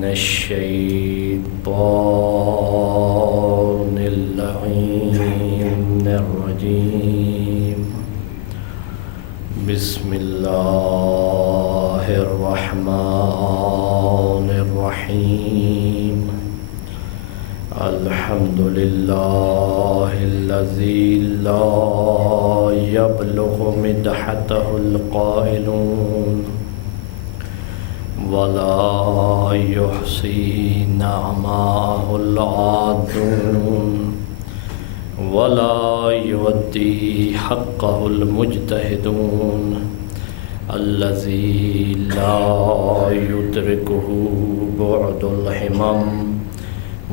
من الشيطان اللعين الرجيم. بسم الله الرحمن الرحيم. الحمد لله الذي لا يبلغ مدحته القائلون ولا يحصي نعماءه العادون ولا يؤدي حقه المجتهدون الذي لا يدركه بعد الهمم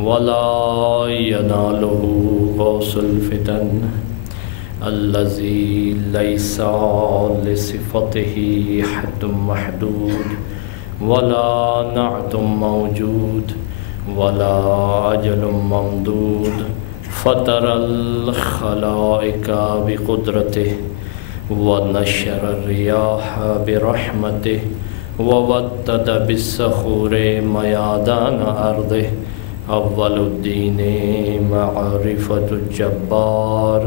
ولا يناله غوث الفتن الذي ليس لصفته حد محدود ولا نعت موجود ولا أجل ممدود فطر الخلائق بقدرته ونشر الرياح برحمته وودد بالصخور ميادان أرضه. أول الدين معرفة الجبار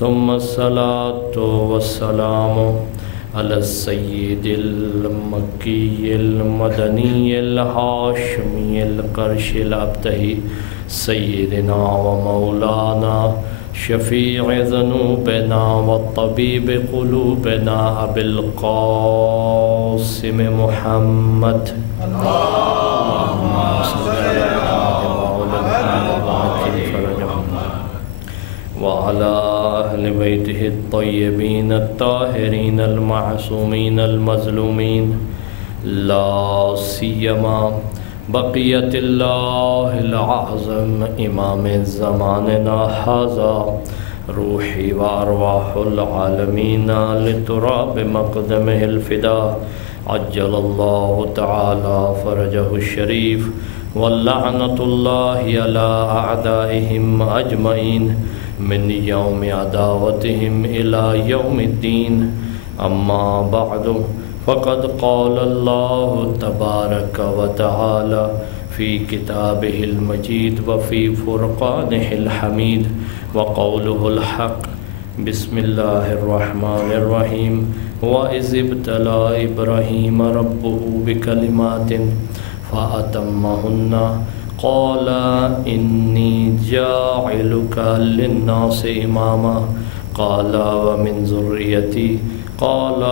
ثم الصلاة والسلام على السيد المكي المدني الهاشمي القرشي الأبتهي سيدنا ومولانا شفيع ذنوبنا والطبيب قلوبنا أبي القاسم محمد اللهم صل على وعلى أهل بيته الطيبين الطاهرين المعصومين المظلومين لا سيما بقية الله الأعظم إمام زماننا هذا روحي وأرواح العالمين لتراب مقدمه الفداء عجل الله تعالى فرجه الشريف واللعنة الله على أعدائهم أجمعين من يوم عداوتهم إلى يوم الدين. أما بعد فقد قال الله تبارك وتعالى في كتابه المجيد وفي فرقانه الحميد وقوله الحق. بسم الله الرحمن الرحيم. وإذ ابتلى إبراهيم ربه بكلمات فأتمهن قال إني جاعلك للناس إماما قال ومن ذريتي قال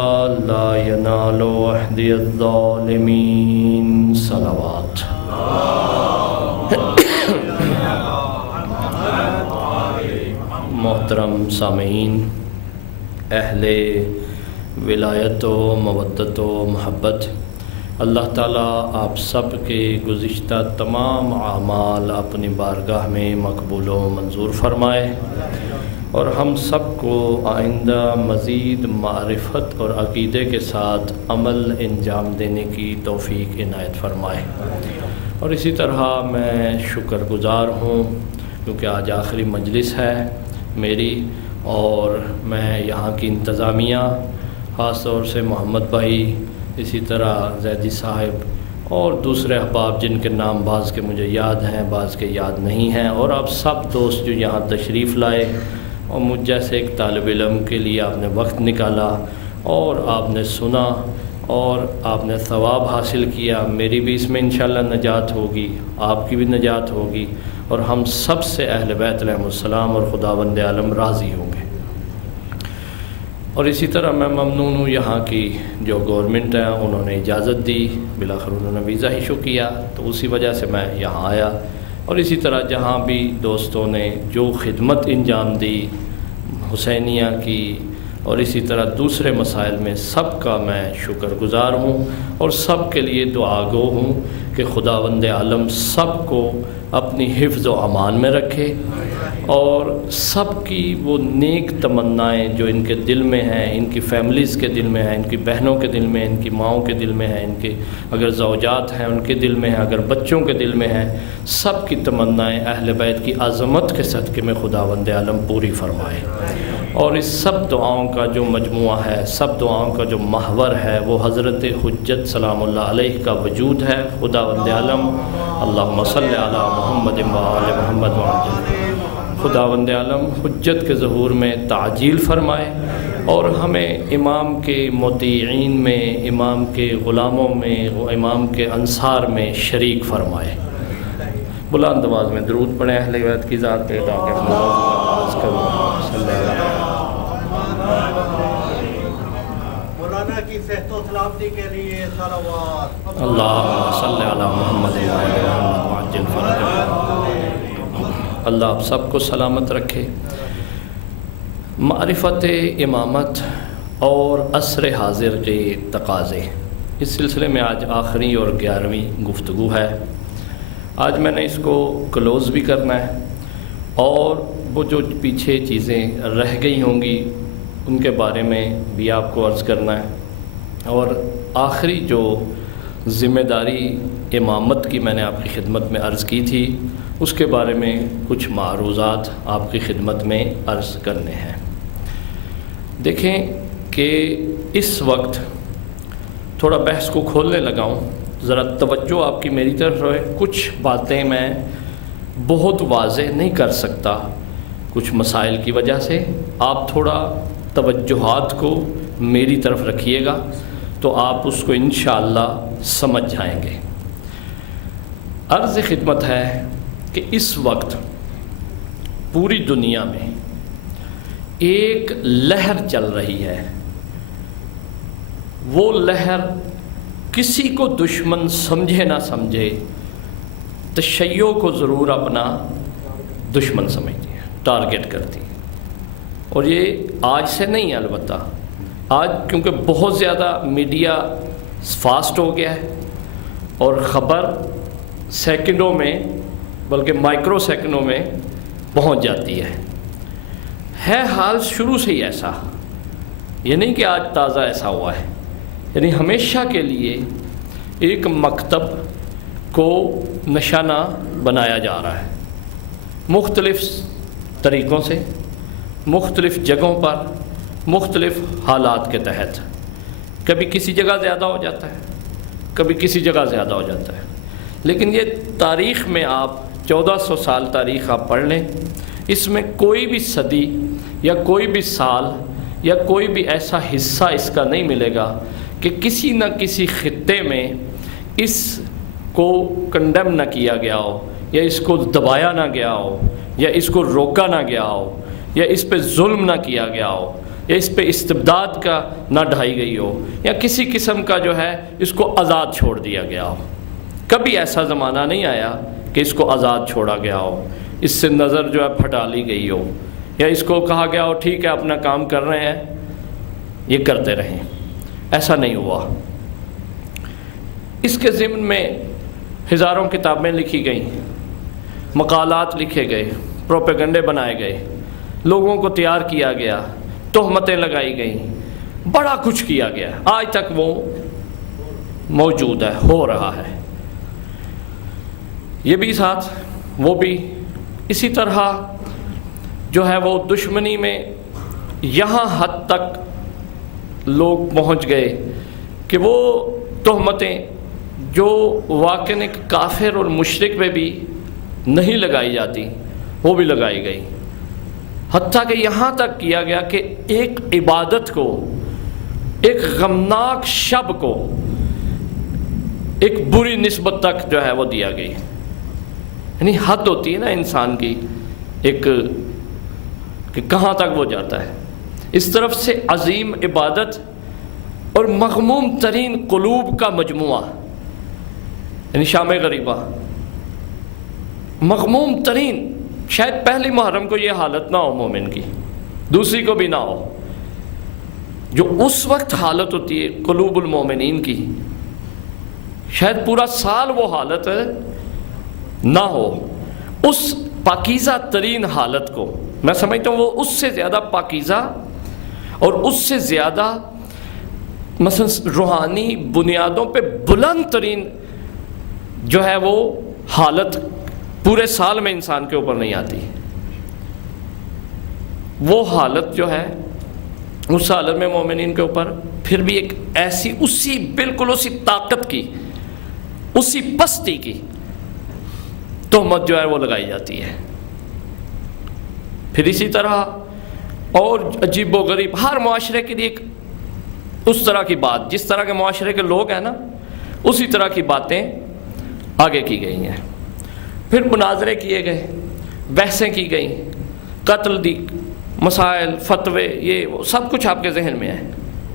لا ينال عهدي الظالمين. صلوات. محترم سامعین، اہل ولایت و مودت و محبت، اللہ تعالیٰ آپ سب کے گزشتہ تمام اعمال اپنی بارگاہ میں مقبول و منظور فرمائے اور ہم سب کو آئندہ مزید معرفت اور عقیدے کے ساتھ عمل انجام دینے کی توفیق عنایت فرمائے. اور اسی طرح میں شکر گزار ہوں کیونکہ آج آخری مجلس ہے میری، اور میں یہاں کی انتظامیہ خاص طور سے محمد بھائی، اسی طرح زیدی صاحب اور دوسرے احباب جن کے نام بعض کے مجھے یاد ہیں بعض کے یاد نہیں ہیں، اور آپ سب دوست جو یہاں تشریف لائے اور مجھ جیسے ایک طالب علم کے لیے آپ نے وقت نکالا اور آپ نے سنا اور آپ نے ثواب حاصل کیا. میری بھی اس میں انشاءاللہ نجات ہوگی، آپ کی بھی نجات ہوگی، اور ہم سب سے اہل بیت علیہ السلام اور خداوند عالم راضی ہوں گے. اور اسی طرح میں ممنون ہوں یہاں کی جو گورنمنٹ ہے، انہوں نے اجازت دی، بالآخر انہوں نے ویزا ایشو کیا تو اسی وجہ سے میں یہاں آیا. اور اسی طرح جہاں بھی دوستوں نے جو خدمت انجام دی حسینیہ کی اور اسی طرح دوسرے مسائل میں، سب کا میں شکر گزار ہوں اور سب کے لیے دعا گو ہوں کہ خداوند عالم سب کو اپنی حفظ و امان میں رکھے اور سب کی وہ نیک تمنائیں جو ان کے دل میں ہیں، ان کی فیملیز کے دل میں ہیں، ان کی بہنوں کے دل میں، ان کی ماؤں کے دل میں ہیں، ان کے اگر زوجات ہیں ان کے دل میں ہیں، اگر بچوں کے دل میں ہیں، سب کی تمنائیں اہل بیت کی عظمت کے صدقے میں خداوند عالم پوری فرمائے. اور اس سب دعاؤں کا جو مجموعہ ہے، سب دعاؤں کا جو محور ہے، وہ حضرت حجت سلام اللہ علیہ کا وجود ہے۔ خداوند عالم اللہم صلی علی محمد و آل محمد وعجل، خداوند عالم حجت کے ظہور میں تعجیل فرمائے اور ہمیں امام کے مطیعین میں، امام کے غلاموں میں، امام کے انصار میں شریک فرمائے۔ بلند آواز میں درود پڑھیں اہل بیت کی ذات پہ تاکہ اپنا آغاز کروں۔ صلی اللہ مولانا کی صحت و سلامتی کے لیے صلوات۔ اللہم صلی علی محمد و آل محمد وعجل فرجہ۔ اللہ آپ سب کو سلامت رکھے۔ معرفت امامت اور عصر حاضر کے تقاضے، اس سلسلے میں آج آخری اور 11ویں گفتگو ہے۔ آج میں نے اس کو کلوز بھی کرنا ہے اور وہ جو پیچھے چیزیں رہ گئی ہوں گی ان کے بارے میں بھی آپ کو عرض کرنا ہے، اور آخری جو ذمہ داری امامت کی میں نے آپ کی خدمت میں عرض کی تھی اس کے بارے میں کچھ معروضات آپ کی خدمت میں عرض کرنے ہیں۔ دیکھیں کہ اس وقت تھوڑا بحث کو کھولنے لگا ہوں، ذرا توجہ آپ کی میری طرف رہے۔ کچھ باتیں میں بہت واضح نہیں کر سکتا کچھ مسائل کی وجہ سے، آپ تھوڑا توجہات کو میری طرف رکھیے گا تو آپ اس کو انشاءاللہ سمجھ جائیں گے۔ عرض خدمت ہے کہ اس وقت پوری دنیا میں ایک لہر چل رہی ہے، وہ لہر کسی کو دشمن سمجھے نہ سمجھے تشیع کو ضرور اپنا دشمن سمجھتی ہے، ٹارگٹ کرتی ہے۔ اور یہ آج سے نہیں، البتہ آج کیونکہ بہت زیادہ میڈیا فاسٹ ہو گیا ہے اور خبر سیکنڈوں میں بلکہ مائکرو سیکنڈوں میں پہنچ جاتی ہے حال شروع سے ہی ایسا، یہ نہیں کہ آج تازہ ایسا ہوا ہے، یعنی ہمیشہ کے لیے ایک مکتب کو نشانہ بنایا جا رہا ہے، مختلف طریقوں سے، مختلف جگہوں پر، مختلف حالات کے تحت۔ کبھی کسی جگہ زیادہ ہو جاتا ہے، کبھی کسی جگہ زیادہ ہو جاتا ہے، لیکن یہ تاریخ میں آپ 1400 سال تاریخ آپ پڑھ لیں، اس میں کوئی بھی صدی یا کوئی بھی سال یا کوئی بھی ایسا حصہ اس کا نہیں ملے گا کہ کسی نہ کسی خطے میں اس کو کنڈیم نہ کیا گیا ہو، یا اس کو دبایا نہ گیا ہو، یا اس کو روکا نہ گیا ہو، یا اس پہ ظلم نہ کیا گیا ہو، یا اس پہ استبداد کا نہ ڈھائی گئی ہو، یا کسی قسم کا جو ہے اس کو آزاد چھوڑ دیا گیا ہو۔ کبھی ایسا زمانہ نہیں آیا کہ اس کو آزاد چھوڑا گیا ہو، اس سے نظر جو ہے پھٹا لی گئی ہو، یا اس کو کہا گیا ہو ٹھیک ہے اپنا کام کر رہے ہیں یہ کرتے رہیں۔ ایسا نہیں ہوا۔ اس کے ضمن میں ہزاروں کتابیں لکھی گئیں، مقالات لکھے گئے، پروپیگنڈے بنائے گئے، لوگوں کو تیار کیا گیا، تہمتیں لگائی گئیں، بڑا کچھ کیا گیا، آج تک وہ موجود ہے، ہو رہا ہے۔ یہ بھی ساتھ وہ بھی اسی طرح جو ہے وہ دشمنی میں یہاں حد تک لوگ پہنچ گئے کہ وہ تہمتیں جو واقعی کافر اور مشرک پہ بھی نہیں لگائی جاتی وہ بھی لگائی گئی، حتیٰ کہ یہاں تک کیا گیا کہ ایک عبادت کو، ایک غمناک شب کو ایک بری نسبت تک جو ہے وہ دیا گئی۔ یعنی حد ہوتی ہے نا انسان کی ایک کہ کہاں تک وہ جاتا ہے۔ اس طرف سے عظیم عبادت اور مغموم ترین قلوب کا مجموعہ، یعنی شام غریبہ، مغموم ترین، شاید پہلی محرم کو یہ حالت نہ ہو مومن کی، دوسری کو بھی نہ ہو، جو اس وقت حالت ہوتی ہے قلوب المومنین کی، شاید پورا سال وہ حالت نہ ہو۔ اس پاکیزہ ترین حالت کو میں سمجھتا ہوں وہ اس سے زیادہ پاکیزہ اور اس سے زیادہ مثلا روحانی بنیادوں پہ بلند ترین جو ہے وہ حالت پورے سال میں انسان کے اوپر نہیں آتی۔ وہ حالت جو ہے اس حالت میں مومنین کے اوپر پھر بھی ایک ایسی اسی بالکل اسی طاقت کی اسی پستی کی تہمت جو ہے وہ لگائی جاتی ہے۔ پھر اسی طرح اور عجیب و غریب ہر معاشرے کے لیے ایک اس طرح کی بات، جس طرح کے معاشرے کے لوگ ہیں نا اسی طرح کی باتیں آگے کی گئی ہیں۔ پھر مناظرے کیے گئے، بحثیں کی گئیں، قتل دی مسائل، فتوے، یہ وہ سب کچھ آپ کے ذہن میں ہے۔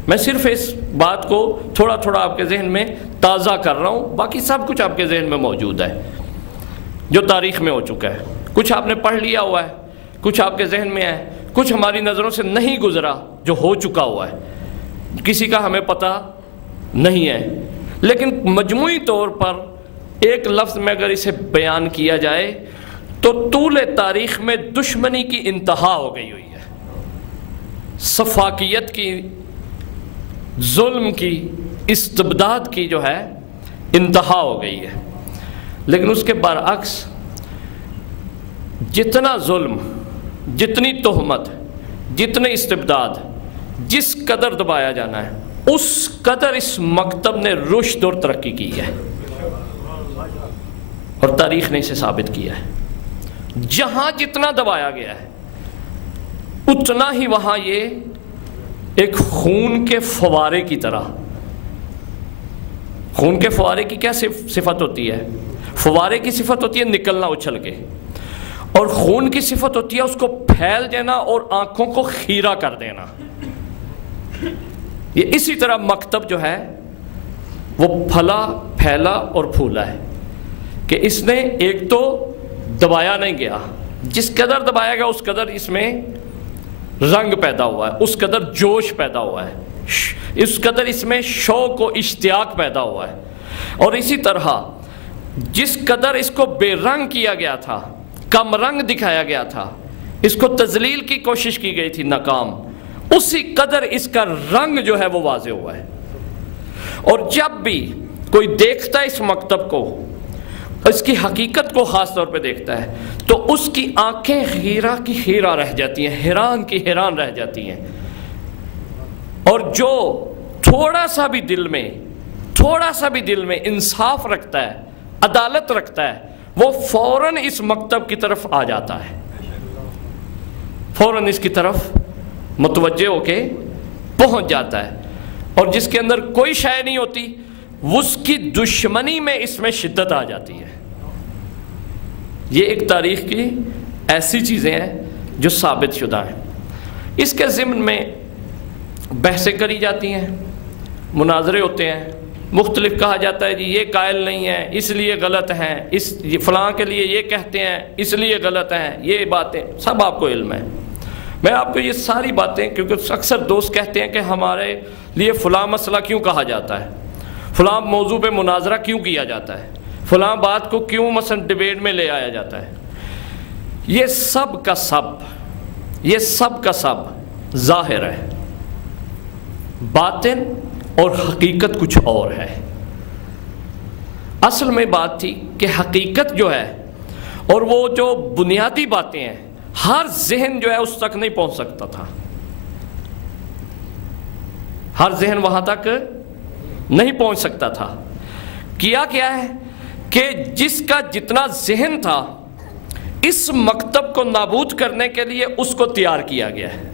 میں صرف اس بات کو تھوڑا تھوڑا آپ کے ذہن میں تازہ کر رہا ہوں، باقی سب کچھ آپ کے ذہن میں موجود ہے جو تاریخ میں ہو چکا ہے۔ کچھ آپ نے پڑھ لیا ہوا ہے، کچھ آپ کے ذہن میں ہے، کچھ ہماری نظروں سے نہیں گزرا جو ہو چکا ہوا ہے، کسی کا ہمیں پتہ نہیں ہے، لیکن مجموعی طور پر ایک لفظ میں اگر اسے بیان کیا جائے تو طول تاریخ میں دشمنی کی انتہا ہو گئی ہوئی ہے، سفاکیت کی، ظلم کی، استبداد کی جو ہے انتہا ہو گئی ہے۔ لیکن اس کے برعکس جتنا ظلم، جتنی تہمت، جتنے استبداد جس قدر دبایا جانا ہے اس قدر اس مکتب نے رشد اور ترقی کی ہے، اور تاریخ نے اسے ثابت کیا ہے۔ جہاں جتنا دبایا گیا ہے اتنا ہی وہاں یہ ایک خون کے فوارے کی طرح، خون کے فوارے کی کیا صفت ہوتی ہے؟ فوارے کی صفت ہوتی ہے نکلنا اچھل کے، اور خون کی صفت ہوتی ہے اس کو پھیل دینا اور آنکھوں کو خیرہ کر دینا۔ یہ اسی طرح مکتب جو ہے وہ پھلا پھیلا اور پھولا ہے کہ اس نے ایک تو دبایا نہیں گیا، جس قدر دبایا گیا اس قدر اس میں رنگ پیدا ہوا ہے، اس قدر جوش پیدا ہوا ہے، اس قدر اس میں شوق و اشتیاق پیدا ہوا ہے۔ اور اسی طرح جس قدر اس کو بے رنگ کیا گیا تھا، کم رنگ دکھایا گیا تھا، اس کو تذلیل کی کوشش کی گئی تھی ناکام، اسی قدر اس کا رنگ جو ہے وہ واضح ہوا ہے۔ اور جب بھی کوئی دیکھتا ہے اس مکتب کو، اس کی حقیقت کو خاص طور پہ دیکھتا ہے تو اس کی آنکھیں خیرہ کی خیرہ رہ جاتی ہیں، حیران کی حیران رہ جاتی ہیں۔ اور جو تھوڑا سا بھی دل میں انصاف رکھتا ہے، عدالت رکھتا ہے، وہ فوراً اس مکتب کی طرف آ جاتا ہے، فوراً اس کی طرف متوجہ ہو کے پہنچ جاتا ہے۔ اور جس کے اندر کوئی شے نہیں ہوتی اس کی دشمنی میں اس میں شدت آ جاتی ہے۔ یہ ایک تاریخ کی ایسی چیزیں ہیں جو ثابت شدہ ہیں۔ اس کے ضمن میں بحثیں کری جاتی ہیں، مناظرے ہوتے ہیں، مختلف کہا جاتا ہے جی یہ قائل نہیں ہے اس لیے غلط ہیں، فلاں کے لیے یہ کہتے ہیں اس لیے غلط ہیں، یہ باتیں سب آپ کو علم ہے۔ میں آپ کو یہ ساری باتیں، کیونکہ اکثر دوست کہتے ہیں کہ ہمارے لیے فلاں مسئلہ کیوں کہا جاتا ہے، فلاں موضوع پہ مناظرہ کیوں کیا جاتا ہے، فلاں بات کو کیوں مثلا ڈیبیٹ میں لے آیا جاتا ہے، یہ سب کا سب ظاہر ہے، باطن اور حقیقت کچھ اور ہے۔ اصل میں بات تھی کہ حقیقت جو ہے اور وہ جو بنیادی باتیں ہیں ہر ذہن جو ہے اس تک نہیں پہنچ سکتا تھا، ہر ذہن وہاں تک نہیں پہنچ سکتا تھا۔ کیا ہے کہ جس کا جتنا ذہن تھا اس مکتب کو نابود کرنے کے لیے اس کو تیار کیا گیا ہے۔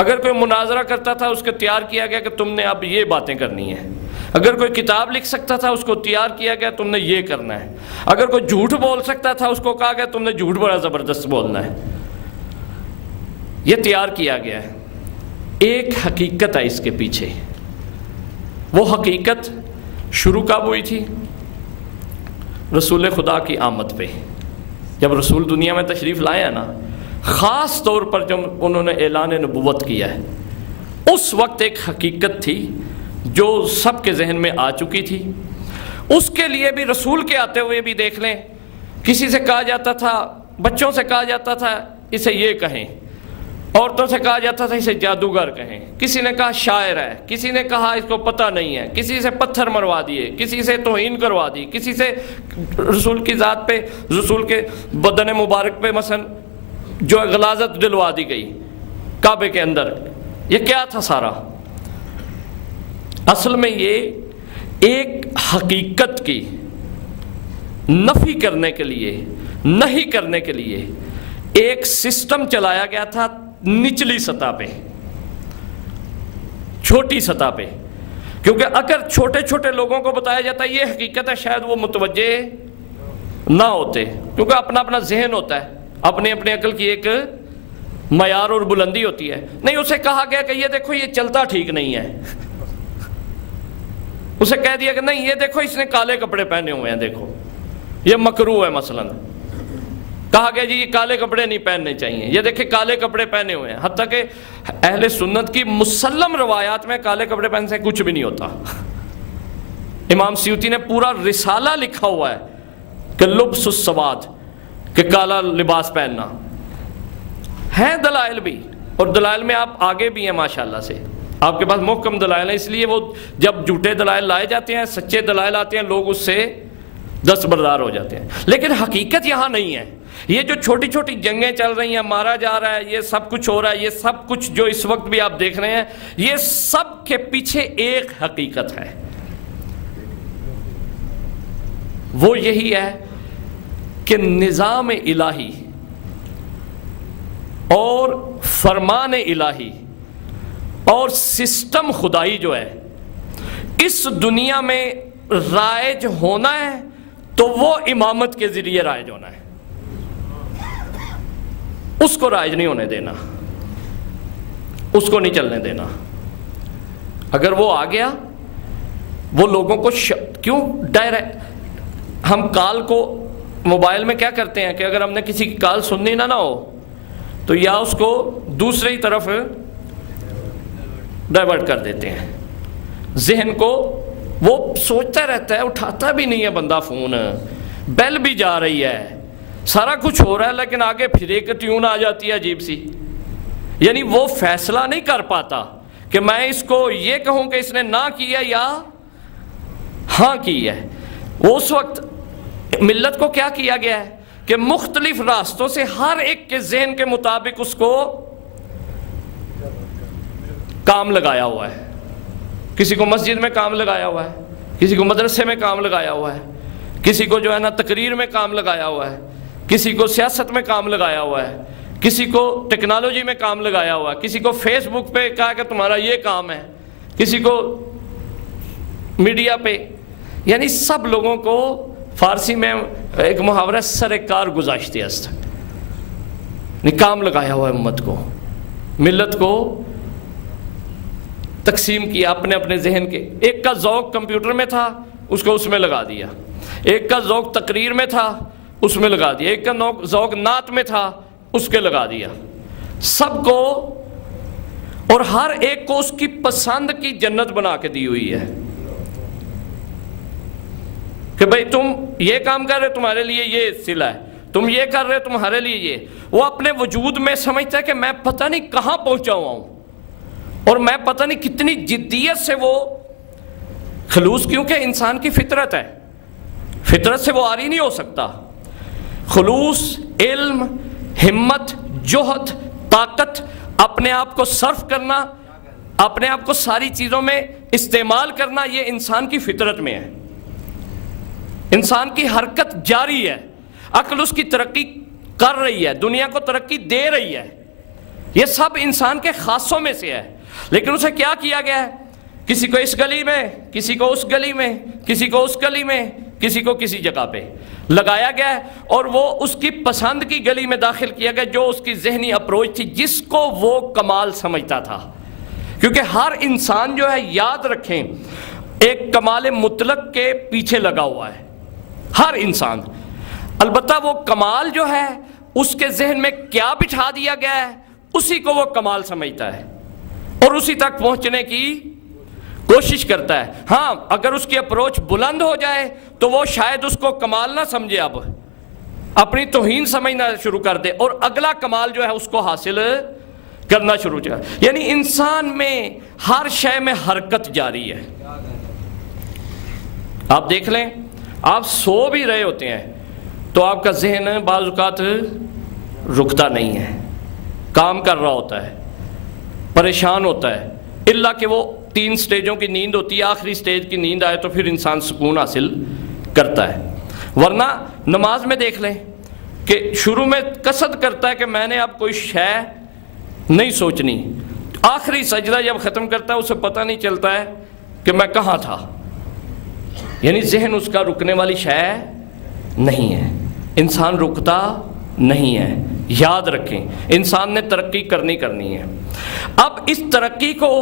اگر کوئی مناظرہ کرتا تھا اس کو تیار کیا گیا کہ تم نے اب یہ باتیں کرنی ہیں، اگر کوئی کتاب لکھ سکتا تھا اس کو تیار کیا گیا تم نے یہ کرنا ہے، اگر کوئی جھوٹ بول سکتا تھا اس کو کہا گیا تم نے جھوٹ بڑا زبردست بولنا ہے۔ یہ تیار کیا گیا ہے۔ ایک حقیقت ہے اس کے پیچھے، وہ حقیقت شروع کب ہوئی تھی؟ رسول خدا کی آمد پہ، جب رسول دنیا میں تشریف لائے ہیں نا، خاص طور پر جب انہوں نے اعلان نبوت کیا ہے، اس وقت ایک حقیقت تھی جو سب کے ذہن میں آ چکی تھی۔ اس کے لیے بھی رسول کے آتے ہوئے بھی دیکھ لیں، کسی سے کہا جاتا تھا، بچوں سے کہا جاتا تھا اسے یہ کہیں، عورتوں سے کہا جاتا تھا اسے جادوگر کہیں، کسی نے کہا شاعر ہے، کسی نے کہا اس کو پتہ نہیں ہے، کسی سے پتھر مروا دیے، کسی سے توہین کروا دی، کسی سے رسول کی ذات پہ، رسول کے بدن مبارک پہ مثلا جو غلاظت دلوا دی گئی کعبے کے اندر، یہ کیا تھا سارا؟ اصل میں یہ ایک حقیقت کی نفی کرنے کے لیے، نہیں کرنے کے لیے ایک سسٹم چلایا گیا تھا نچلی سطح پہ، چھوٹی سطح پہ. کیونکہ اگر چھوٹے چھوٹے لوگوں کو بتایا جاتا ہے یہ حقیقت ہے، شاید وہ متوجہ نہ ہوتے، کیونکہ اپنا اپنا ذہن ہوتا ہے، اپنی اپنی عقل کی ایک معیار اور بلندی ہوتی ہے. نہیں، اسے کہا گیا کہ یہ دیکھو یہ چلتا ٹھیک نہیں ہے. اسے کہہ دیا کہ نہیں، یہ دیکھو اس نے کالے کپڑے پہنے ہوئے ہیں، دیکھو یہ مکروہ ہے. مثلا کہا گیا جی یہ کالے کپڑے نہیں پہننے چاہیے، یہ دیکھیں کالے کپڑے پہنے ہوئے ہیں. حتیٰ کہ اہل سنت کی مسلم روایات میں کالے کپڑے پہننے سے کچھ بھی نہیں ہوتا. امام سیوطی نے پورا رسالہ لکھا ہوا ہے کہ لبس السواد، کہ کالا لباس پہننا ہے. دلائل بھی، اور دلائل میں آپ آگے بھی ہیں ماشاءاللہ سے، آپ کے پاس محکم دلائل ہیں. اس لیے وہ جب جھوٹے دلائل لائے جاتے ہیں، سچے دلائل آتے ہیں، لوگ اس سے دستبردار ہو جاتے ہیں. لیکن حقیقت یہاں نہیں ہے. یہ جو چھوٹی چھوٹی جنگیں چل رہی ہیں، مارا جا رہا ہے، یہ سب کچھ ہو رہا ہے، یہ سب کچھ جو اس وقت بھی آپ دیکھ رہے ہیں، یہ سب کے پیچھے ایک حقیقت ہے. وہ یہی ہے کہ نظام الہی اور فرمان الہی اور سسٹم خدائی جو ہے اس دنیا میں رائج ہونا ہے تو وہ امامت کے ذریعے رائج ہونا ہے. اس کو رائج نہیں ہونے دینا، اس کو نہیں چلنے دینا. اگر وہ آ گیا، وہ لوگوں کو کیوں ڈائریکٹ، ہم کال کو موبائل میں کیا کرتے ہیں کہ اگر ہم نے کسی کی کال سننی نہ ہو تو یا اس کو دوسری طرف ڈائیورٹ کر دیتے ہیں. ذہن کو وہ سوچتا رہتا ہے، اٹھاتا بھی نہیں ہے بندہ فون، بیل بھی جا رہی ہے، سارا کچھ ہو رہا ہے، لیکن آگے پھر ایک ٹیون آ جاتی ہے عجیب سی. یعنی وہ فیصلہ نہیں کر پاتا کہ میں اس کو یہ کہوں کہ اس نے نہ کیا یا ہاں کی ہے. وہ اس وقت ملت کو کیا کیا گیا ہے کہ مختلف راستوں سے ہر ایک کے ذہن کے مطابق اس کو کام لگایا ہوا ہے. کسی کو مسجد میں کام لگایا ہوا ہے، کسی کو مدرسے میں کام لگایا ہوا ہے، کسی کو جو ہے نا تقریر میں کام لگایا ہوا ہے، کسی کو سیاست میں کام لگایا ہوا ہے، کسی کو ٹیکنالوجی میں کام لگایا ہوا ہے، کسی کو فیس بک پہ کہا کہ تمہارا یہ کام ہے، کسی کو میڈیا پہ. یعنی سب لوگوں کو فارسی میں ایک محاورہ سر کار گزاشتی است، کام لگایا ہوا ہے. امت کو، ملت کو تقسیم کیا اپنے اپنے ذہن کے. ایک کا ذوق کمپیوٹر میں تھا، اس کو اس میں لگا دیا. ایک کا ذوق تقریر میں تھا، اس میں لگا دیا. ایک کا ذوق نعت میں تھا، اس کے لگا دیا. سب کو اور ہر ایک کو اس کی پسند کی جنت بنا کے دی ہوئی ہے کہ بھئی تم یہ کام کر رہے تمہارے لیے یہ صلہ ہے، تم یہ کر رہے تمہارے لیے یہ. وہ اپنے وجود میں سمجھتا ہے کہ میں پتہ نہیں کہاں پہنچا ہوا ہوں، اور میں پتہ نہیں کتنی جدیت سے وہ خلوص، کیونکہ انسان کی فطرت ہے، فطرت سے وہ عاری نہیں ہو سکتا. خلوص، علم، ہمت، جہد، طاقت، اپنے آپ کو صرف کرنا، اپنے آپ کو ساری چیزوں میں استعمال کرنا، یہ انسان کی فطرت میں ہے. انسان کی حرکت جاری ہے، عقل اس کی ترقی کر رہی ہے، دنیا کو ترقی دے رہی ہے. یہ سب انسان کے خاصوں میں سے ہے. لیکن اسے کیا کیا گیا ہے؟ کسی کو اس گلی میں، کسی کو اس گلی میں، کسی کو اس گلی میں، کسی کو کسی جگہ پہ لگایا گیا ہے، اور وہ اس کی پسند کی گلی میں داخل کیا گیا جو اس کی ذہنی اپروچ تھی، جس کو وہ کمال سمجھتا تھا. کیونکہ ہر انسان جو ہے، یاد رکھیں، ایک کمال مطلق کے پیچھے لگا ہوا ہے ہر انسان. البتہ وہ کمال جو ہے اس کے ذہن میں کیا بٹھا دیا گیا ہے، اسی کو وہ کمال سمجھتا ہے اور اسی تک پہنچنے کی کوشش کرتا ہے. ہاں، اگر اس کی اپروچ بلند ہو جائے تو وہ شاید اس کو کمال نہ سمجھے، اب اپنی توہین سمجھنا شروع کر دے اور اگلا کمال جو ہے اس کو حاصل کرنا شروع کر. یعنی انسان میں ہر شے میں حرکت جاری ہے. آپ دیکھ لیں، آپ سو بھی رہے ہوتے ہیں تو آپ کا ذہن بعض اوقات رکتا نہیں ہے، کام کر رہا ہوتا ہے، پریشان ہوتا ہے، اللہ کہ وہ 3 سٹیجوں کی نیند ہوتی ہے، آخری سٹیج کی نیند آئے تو پھر انسان سکون حاصل کرتا ہے۔ ورنہ نماز میں دیکھ لیں کہ شروع میں قصد کرتا ہے کہ میں نے اب کوئی شے نہیں سوچنی، آخری سجدہ جب ختم کرتا ہے اسے پتہ نہیں چلتا ہے کہ میں کہاں تھا، یعنی ذہن اس کا رکنے والی شے نہیں ہے، انسان رکتا نہیں ہے۔ یاد رکھیں انسان نے ترقی کرنی ہے۔ اب اس ترقی کو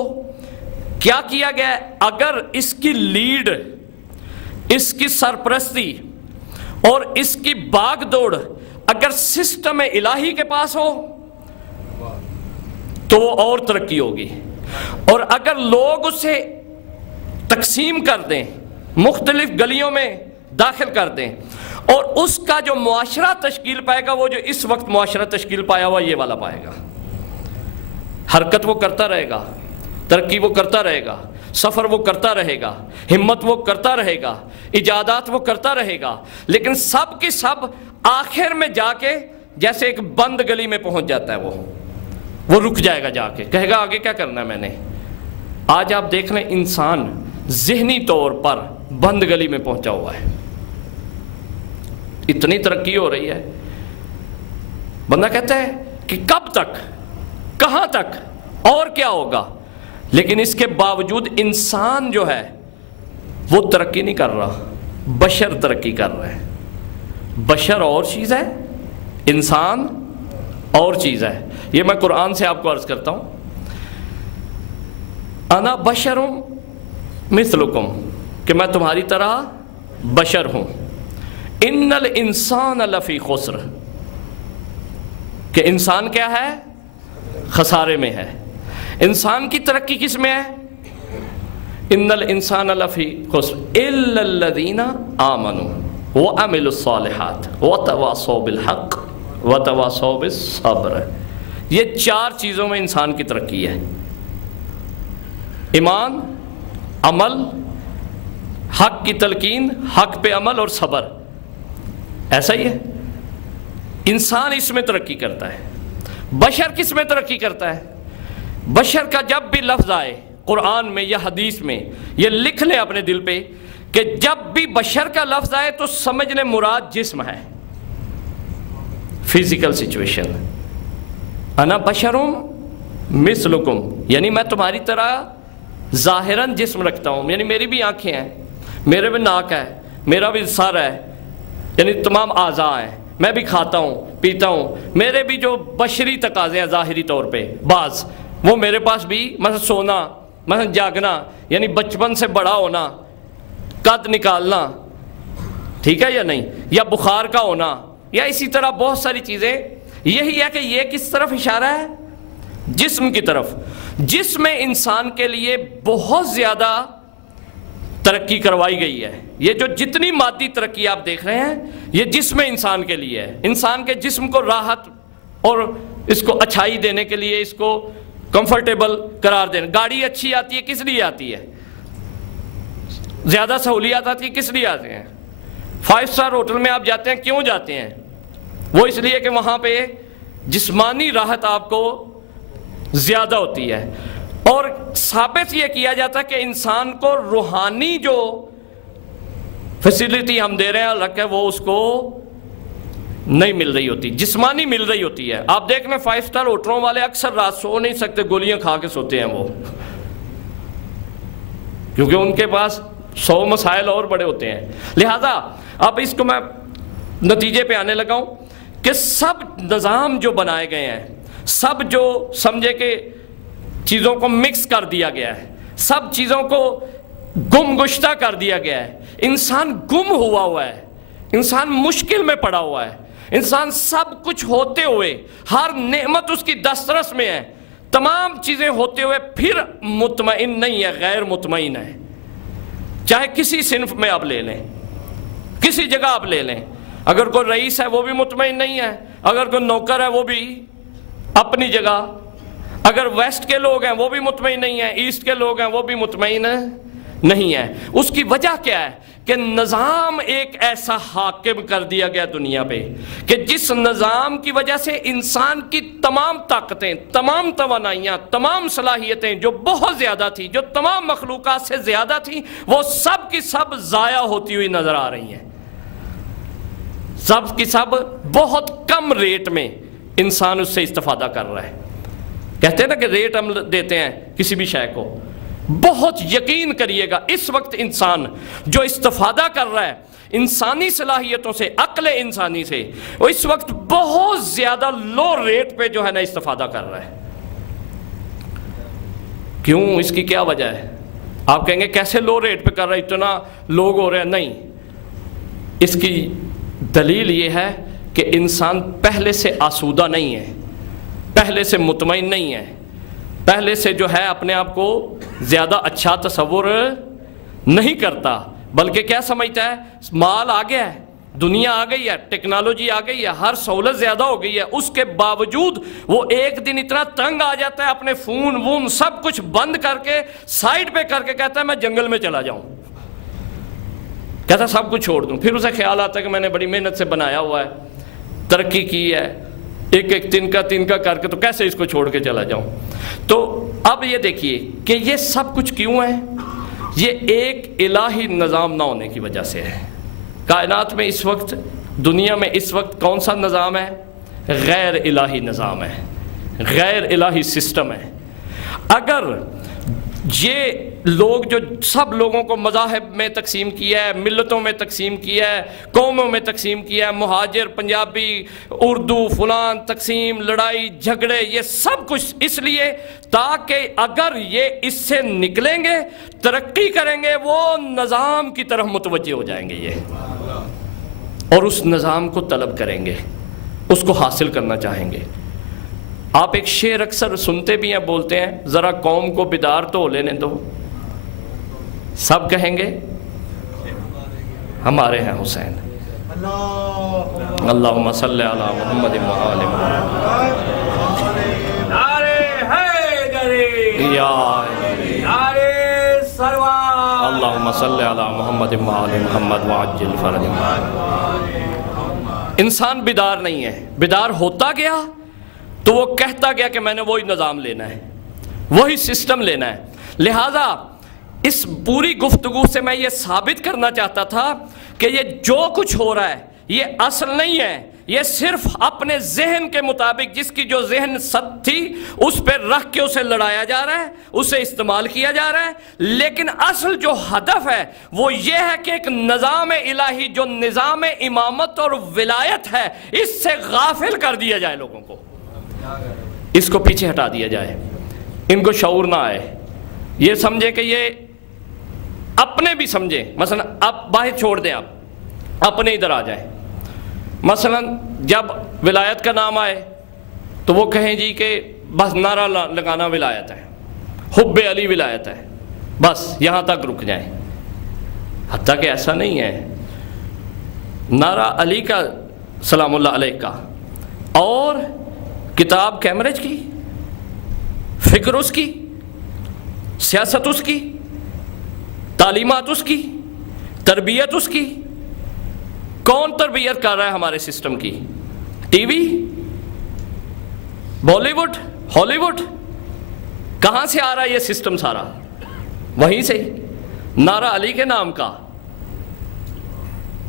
کیا کیا گیا ہے؟ اگر اس کی لیڈ، اس کی سرپرستی اور اس کی باغ دوڑ اگر سسٹم الہی کے پاس ہو تو وہ اور ترقی ہوگی، اور اگر لوگ اسے تقسیم کر دیں، مختلف گلیوں میں داخل کر دیں، اور اس کا جو معاشرہ تشکیل پائے گا وہ جو اس وقت معاشرہ تشکیل پایا ہوا یہ والا پائے گا۔ حرکت وہ کرتا رہے گا، ترقی وہ کرتا رہے گا، سفر وہ کرتا رہے گا، ہمت وہ کرتا رہے گا، ایجادات وہ کرتا رہے گا، لیکن سب کی سب آخر میں جا کے جیسے ایک بند گلی میں پہنچ جاتا ہے، وہ رک جائے گا، جا کے کہے گا آگے کیا کرنا ہے میں نے۔ آج آپ دیکھ لیں انسان ذہنی طور پر بند گلی میں پہنچا ہوا ہے، اتنی ترقی ہو رہی ہے، بندہ کہتا ہے کہ کب تک، کہاں تک، اور کیا ہوگا، لیکن اس کے باوجود انسان جو ہے وہ ترقی نہیں کر رہا، بشر ترقی کر رہے ہیں۔ بشر اور چیز ہے، انسان اور چیز ہے۔ یہ میں قرآن سے آپ کو عرض کرتا ہوں، انا بشر مثلکم، کہ میں تمہاری طرح بشر ہوں، ان الانسان لفی خسر، کہ انسان کیا ہے؟ خسارے میں ہے۔ انسان کی ترقی کس میں ہے؟ ان الانسان لفی خسر الا الذین آمنوا وعملوا الصالحات وتواصوا بالحق وتواصوا بالصبر۔ یہ 4 چیزوں میں انسان کی ترقی ہے، ایمان، عمل، حق کی تلقین، حق پہ عمل اور صبر۔ ایسا ہی ہے، انسان اس میں ترقی کرتا ہے۔ بشر کس میں ترقی کرتا ہے؟ بشر کا جب بھی لفظ آئے قرآن میں یا حدیث میں، یہ لکھ لیں اپنے دل پہ کہ جب بھی بشر کا لفظ آئے تو سمجھ لیں مراد جسم ہے، فزیکل سچویشن۔ انا بشرم مثلکم، یعنی میں تمہاری طرح ظاہراً جسم رکھتا ہوں، یعنی میری بھی آنکھیں ہیں، میرے بھی ناک ہے، میرا بھی سر ہے، یعنی تمام اعضاء ہیں، میں بھی کھاتا ہوں پیتا ہوں، میرے بھی جو بشری تقاضے ہیں ظاہری طور پہ بعض، وہ میرے پاس بھی، مثلا سونا، مثلا جاگنا، یعنی بچپن سے بڑا ہونا، قد نکالنا، ٹھیک ہے یا نہیں، یا بخار کا ہونا، یا اسی طرح بہت ساری چیزیں۔ یہی ہے کہ یہ کس طرف اشارہ ہے؟ جسم کی طرف۔ جسم انسان کے لیے بہت زیادہ ترقی کروائی گئی ہے۔ یہ جو جتنی مادی ترقی آپ دیکھ رہے ہیں یہ جسم انسان کے لیے ہے، انسان کے جسم کو راحت اور اس کو اچھائی دینے کے لیے، اس کو کمفرٹیبل قرار دینے۔ گاڑی اچھی آتی ہے کس لیے آتی ہے؟ زیادہ سہولیات آتی ہے کس لیے آتے ہیں؟ 5 اسٹار ہوٹل میں آپ جاتے ہیں، کیوں جاتے ہیں؟ وہ اس لیے کہ وہاں پہ جسمانی راحت آپ کو زیادہ ہوتی ہے، اور ثابت یہ کیا جاتا ہے کہ انسان کو روحانی جو فیسیلٹی ہم دے رہے ہیں اللہ کہ وہ اس کو نہیں مل رہی ہوتی، جسمانی مل رہی ہوتی ہے۔ آپ دیکھ لیں 5 اسٹار ہوٹلوں والے اکثر رات سو نہیں سکتے، گولیاں کھا کے سوتے ہیں وہ، کیونکہ ان کے پاس 100 مسائل اور بڑے ہوتے ہیں۔ لہذا اب اس کو میں نتیجے پہ آنے لگا ہوں کہ سب نظام جو بنائے گئے ہیں، سب جو سمجھے کہ چیزوں کو مکس کر دیا گیا ہے، سب چیزوں کو گم گشتہ کر دیا گیا ہے، انسان گم ہوا ہے، انسان مشکل میں پڑا ہوا ہے، انسان سب کچھ ہوتے ہوئے، ہر نعمت اس کی دسترس میں ہے، تمام چیزیں ہوتے ہوئے پھر مطمئن نہیں ہے، غیر مطمئن ہے۔ چاہے کسی صنف میں آپ لے لیں، کسی جگہ آپ لے لیں، اگر کوئی رئیس ہے وہ بھی مطمئن نہیں ہے، اگر کوئی نوکر ہے وہ بھی اپنی جگہ، اگر ویسٹ کے لوگ ہیں وہ بھی مطمئن نہیں ہیں، ایسٹ کے لوگ ہیں وہ بھی مطمئن نہیں ہے۔ اس کی وجہ کیا ہے کہ نظام ایک ایسا حاکم کر دیا گیا دنیا پہ کہ جس نظام کی وجہ سے انسان کی تمام طاقتیں، تمام توانائیاں، تمام صلاحیتیں جو بہت زیادہ تھی، جو تمام مخلوقات سے زیادہ تھیں، وہ سب کی سب ضائع ہوتی ہوئی نظر آ رہی ہیں۔ سب کی سب بہت کم ریٹ میں انسان اس سے استفادہ کر رہا ہے۔ کہتے ہیں نا کہ ریٹ ہم دیتے ہیں کسی بھی شے کو، بہت یقین کریے گا اس وقت انسان جو استفادہ کر رہا ہے انسانی صلاحیتوں سے، عقل انسانی سے، وہ اس وقت بہت زیادہ لو ریٹ پہ جو ہے نا استفادہ کر رہا ہے۔ کیوں؟ اس کی کیا وجہ ہے؟ آپ کہیں گے کیسے لو ریٹ پہ کر رہا ہے، اتنا لوگ ہو رہے ہیں؟ نہیں، اس کی دلیل یہ ہے کہ انسان پہلے سے آسودہ نہیں ہے، پہلے سے مطمئن نہیں ہے، پہلے سے جو ہے اپنے آپ کو زیادہ اچھا تصور نہیں کرتا، بلکہ کیا سمجھتا ہے مال آ گیا ہے، دنیا آ گئی ہے، ٹیکنالوجی آ گئی ہے، ہر سہولت زیادہ ہو گئی ہے، اس کے باوجود وہ ایک دن اتنا تنگ آ جاتا ہے اپنے فون وون سب کچھ بند کر کے سائڈ پہ کر کے کہتا ہے میں جنگل میں چلا جاؤں، کہتا سب کچھ چھوڑ دوں۔ پھر اسے خیال آتا ہے کہ میں نے بڑی محنت سے بنایا ہوا ہے، ترقی کی ہے، ایک ایک تنکا کر کے، تو کیسے اس کو چھوڑ کے چلا جاؤں۔ تو اب یہ دیکھیے کہ یہ سب کچھ کیوں ہے؟ یہ ایک الہی نظام نہ ہونے کی وجہ سے ہے۔ کائنات میں اس وقت، دنیا میں اس وقت کون سا نظام ہے؟ غیر الہی نظام ہے، غیر الہی سسٹم ہے۔ اگر یہ لوگ جو سب لوگوں کو مذاہب میں تقسیم کیا ہے، ملتوں میں تقسیم کیا ہے، قوموں میں تقسیم کیا ہے، مہاجر، پنجابی، اردو، فلان، تقسیم، لڑائی، جھگڑے، یہ سب کچھ اس لیے تاکہ اگر یہ اس سے نکلیں گے، ترقی کریں گے، وہ نظام کی طرف متوجہ ہو جائیں گے یہ، اور اس نظام کو طلب کریں گے، اس کو حاصل کرنا چاہیں گے۔ آپ ایک شعر اکثر سنتے بھی ہیں، بولتے ہیں ذرا قوم کو بیدار تو ہو لینے دو، سب کہیں گے ہمارے ہیں حسین۔ اللہم صلی علی محمد و آل محمد۔ نعرہ حیدری، یا نعرہ سروار، اللہم صلی علی محمد و آل محمد وعجل فرجہ۔ انسان بیدار نہیں ہے، بیدار ہوتا گیا تو وہ کہتا گیا کہ میں نے وہی نظام لینا ہے، وہی سسٹم لینا ہے۔ لہٰذا اس پوری گفتگو سے میں یہ ثابت کرنا چاہتا تھا کہ یہ جو کچھ ہو رہا ہے یہ اصل نہیں ہے، یہ صرف اپنے ذہن کے مطابق جس کی جو ذہن ست تھی اس پہ رکھ کے اسے لڑایا جا رہا ہے، اسے استعمال کیا جا رہا ہے، لیکن اصل جو ہدف ہے وہ یہ ہے کہ ایک نظام الہی جو نظام امامت اور ولایت ہے اس سے غافل کر دیا جائے، لوگوں کو اس کو پیچھے ہٹا دیا جائے، ان کو شعور نہ آئے، یہ سمجھے کہ یہ اپنے بھی سمجھے، مثلا آپ باہر چھوڑ دیں، آپ اپنے ادھر آ جائیں، مثلا جب ولایت کا نام آئے تو وہ کہیں جی کہ بس نعرہ لگانا ولایت ہے، حب علی ولایت ہے، بس یہاں تک رک جائیں، حتیٰ کہ ایسا نہیں ہے۔ نعرہ علی کا سلام اللہ علیہ کا، اور کتاب کیمبرج کی، فکر اس کی، سیاست اس کی، تعلیمات اس کی، تربیت اس کی، کون تربیت کر رہا ہے ہمارے سسٹم کی؟ ٹی وی، بالی ووڈ، ہالی ووڈ، کہاں سے آ رہا ہے یہ سسٹم سارا؟ وہیں سے، نعرہ علی کے نام کا،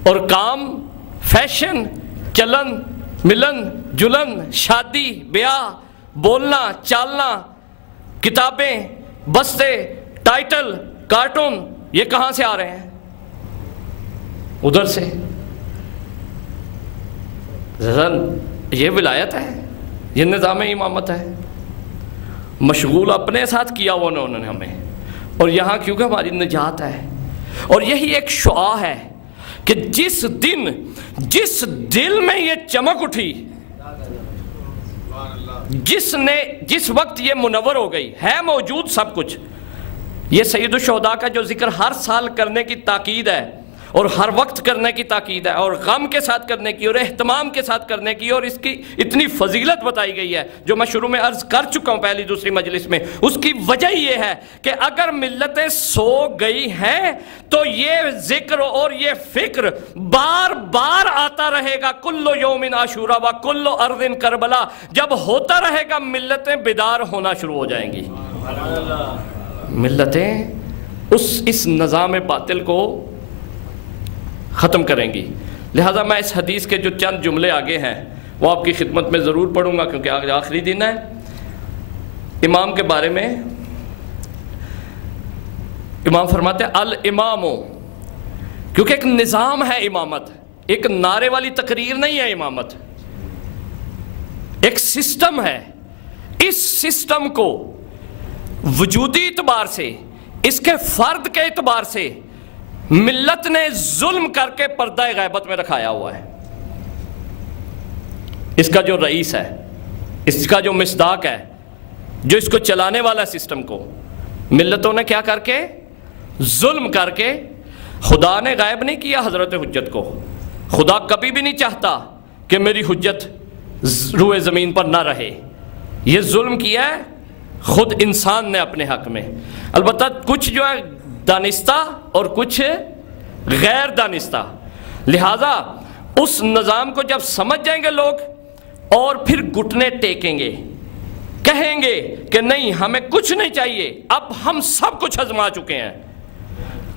اور کام، فیشن، چلن، ملن جلن، شادی بیاہ، بولنا چالنا، کتابیں، بستے، ٹائٹل، کارٹون، یہ کہاں سے آ رہے ہیں؟ ادھر سے۔ یہ ولایت ہے، یہ نظام امامت ہے، مشغول اپنے ساتھ کیا ہوا انہوں نے ہمیں، اور یہاں کیونکہ ہماری نجات ہے، اور یہی ایک شعاع ہے کہ جس دل میں یہ چمک اٹھی، جس وقت یہ منور ہو گئی، ہے موجود سب کچھ، یہ سید الشہداء کا جو ذکر ہر سال کرنے کی تاکید ہے، اور ہر وقت کرنے کی تاکید ہے، اور غم کے ساتھ کرنے کی اور اہتمام کے ساتھ کرنے کی، اور اس کی اتنی فضیلت بتائی گئی ہے جو میں شروع میں عرض کر چکا ہوں پہلی دوسری مجلس میں۔ اس کی وجہ یہ ہے کہ اگر ملتیں سو گئی ہیں تو یہ ذکر اور یہ فکر بار بار آتا رہے گا، کل یوم عاشورا و کل ارض کربلا۔ جب ہوتا رہے گا ملتیں بیدار ہونا شروع ہو جائیں گی، ملتیں اس نظام باطل کو ختم کریں گی۔ لہذا میں اس حدیث کے جو چند جملے آگے ہیں وہ آپ کی خدمت میں ضرور پڑھوں گا، کیونکہ آج آخری دن ہے۔ امام کے بارے میں امام فرماتے ہیں الامام، کیونکہ ایک نظام ہے امامت، ایک نعرے والی تقریر نہیں ہے امامت، ایک سسٹم ہے۔ اس سسٹم کو وجودی اعتبار سے، اس کے فرد کے اعتبار سے ملت نے ظلم کر کے پردہ غیبت میں رکھایا ہوا ہے۔ اس کا جو رئیس ہے، اس کا جو مصداق ہے، جو اس کو چلانے والا سسٹم کو ملتوں نے کیا کر کے؟ ظلم کر کے۔ خدا نے غائب نہیں کیا حضرت حجت کو، خدا کبھی بھی نہیں چاہتا کہ میری حجت روئے زمین پر نہ رہے۔ یہ ظلم کیا ہے خود انسان نے اپنے حق میں، البتہ کچھ جو ہے دانستہ اور کچھ غیر دانستہ۔ لہٰذا اس نظام کو جب سمجھ جائیں گے لوگ اور پھر گھٹنے ٹیکیں گے، کہیں گے کہ نہیں ہمیں کچھ نہیں چاہیے، اب ہم سب کچھ آزما چکے ہیں،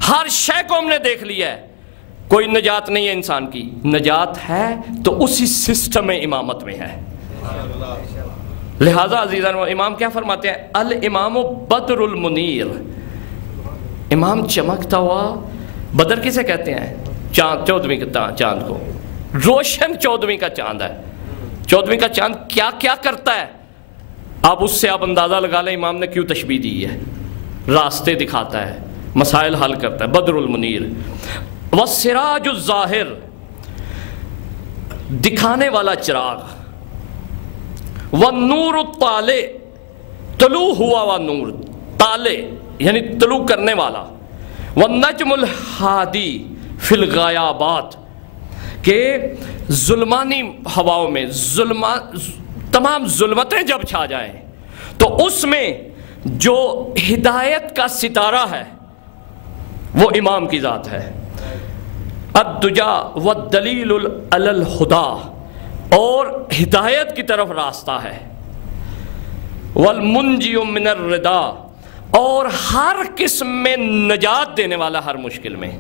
ہر شے کو ہم نے دیکھ لیا ہے، کوئی نجات نہیں ہے انسان کی۔ نجات ہے تو اسی سسٹم امامت میں ہے۔ لہٰذا عزیزان امام کیا فرماتے ہیں؟ الامام بدر المنیر، امام چمکتا ہوا۔ بدر کسے کہتے ہیں؟ چاند، 14ویں کا چاند کو، روشن 14ویں کا چاند ہے۔ 14ویں کا چاند کیا کیا کرتا ہے آپ اس سے آپ اندازہ لگا لیں امام نے کیوں تشبیہ دی ہے۔ راستے دکھاتا ہے، مسائل حل کرتا ہے، بدر المنیر۔ والسراج الظاہر، دکھانے والا چراغ۔ والنور الطالع، طلوع ہوا ہوا نور، طالع یعنی طلوع کرنے والا۔ والنجم الہادی فی الغیابات، کہ ظلمانی ہواؤں میں تمام ظلمتیں جب چھا جائیں تو اس میں جو ہدایت کا ستارہ ہے وہ امام کی ذات ہے۔ الدجا والدلیل علی الہدی، اور ہدایت کی طرف راستہ ہے۔ والمنجی من الردا، اور ہر قسم میں نجات دینے والا ہر مشکل میں۔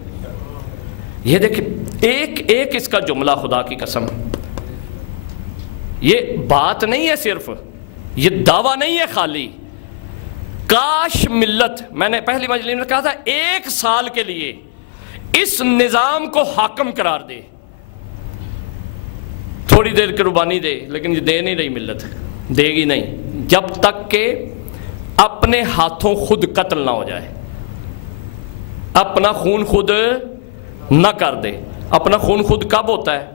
یہ دیکھیں ایک ایک اس کا جملہ، خدا کی قسم یہ بات نہیں ہے، صرف یہ دعویٰ نہیں ہے خالی۔ کاش ملت، میں نے پہلی مجلس میں کہا تھا، 1 سال کے لیے اس نظام کو حاکم قرار دے، تھوڑی دیر قربانی دے، لیکن یہ دے نہیں رہی ملت، دے گی نہیں جب تک کہ اپنے ہاتھوں خود قتل نہ ہو جائے، اپنا خون خود نہ کر دے۔ اپنا خون خود کب ہوتا ہے؟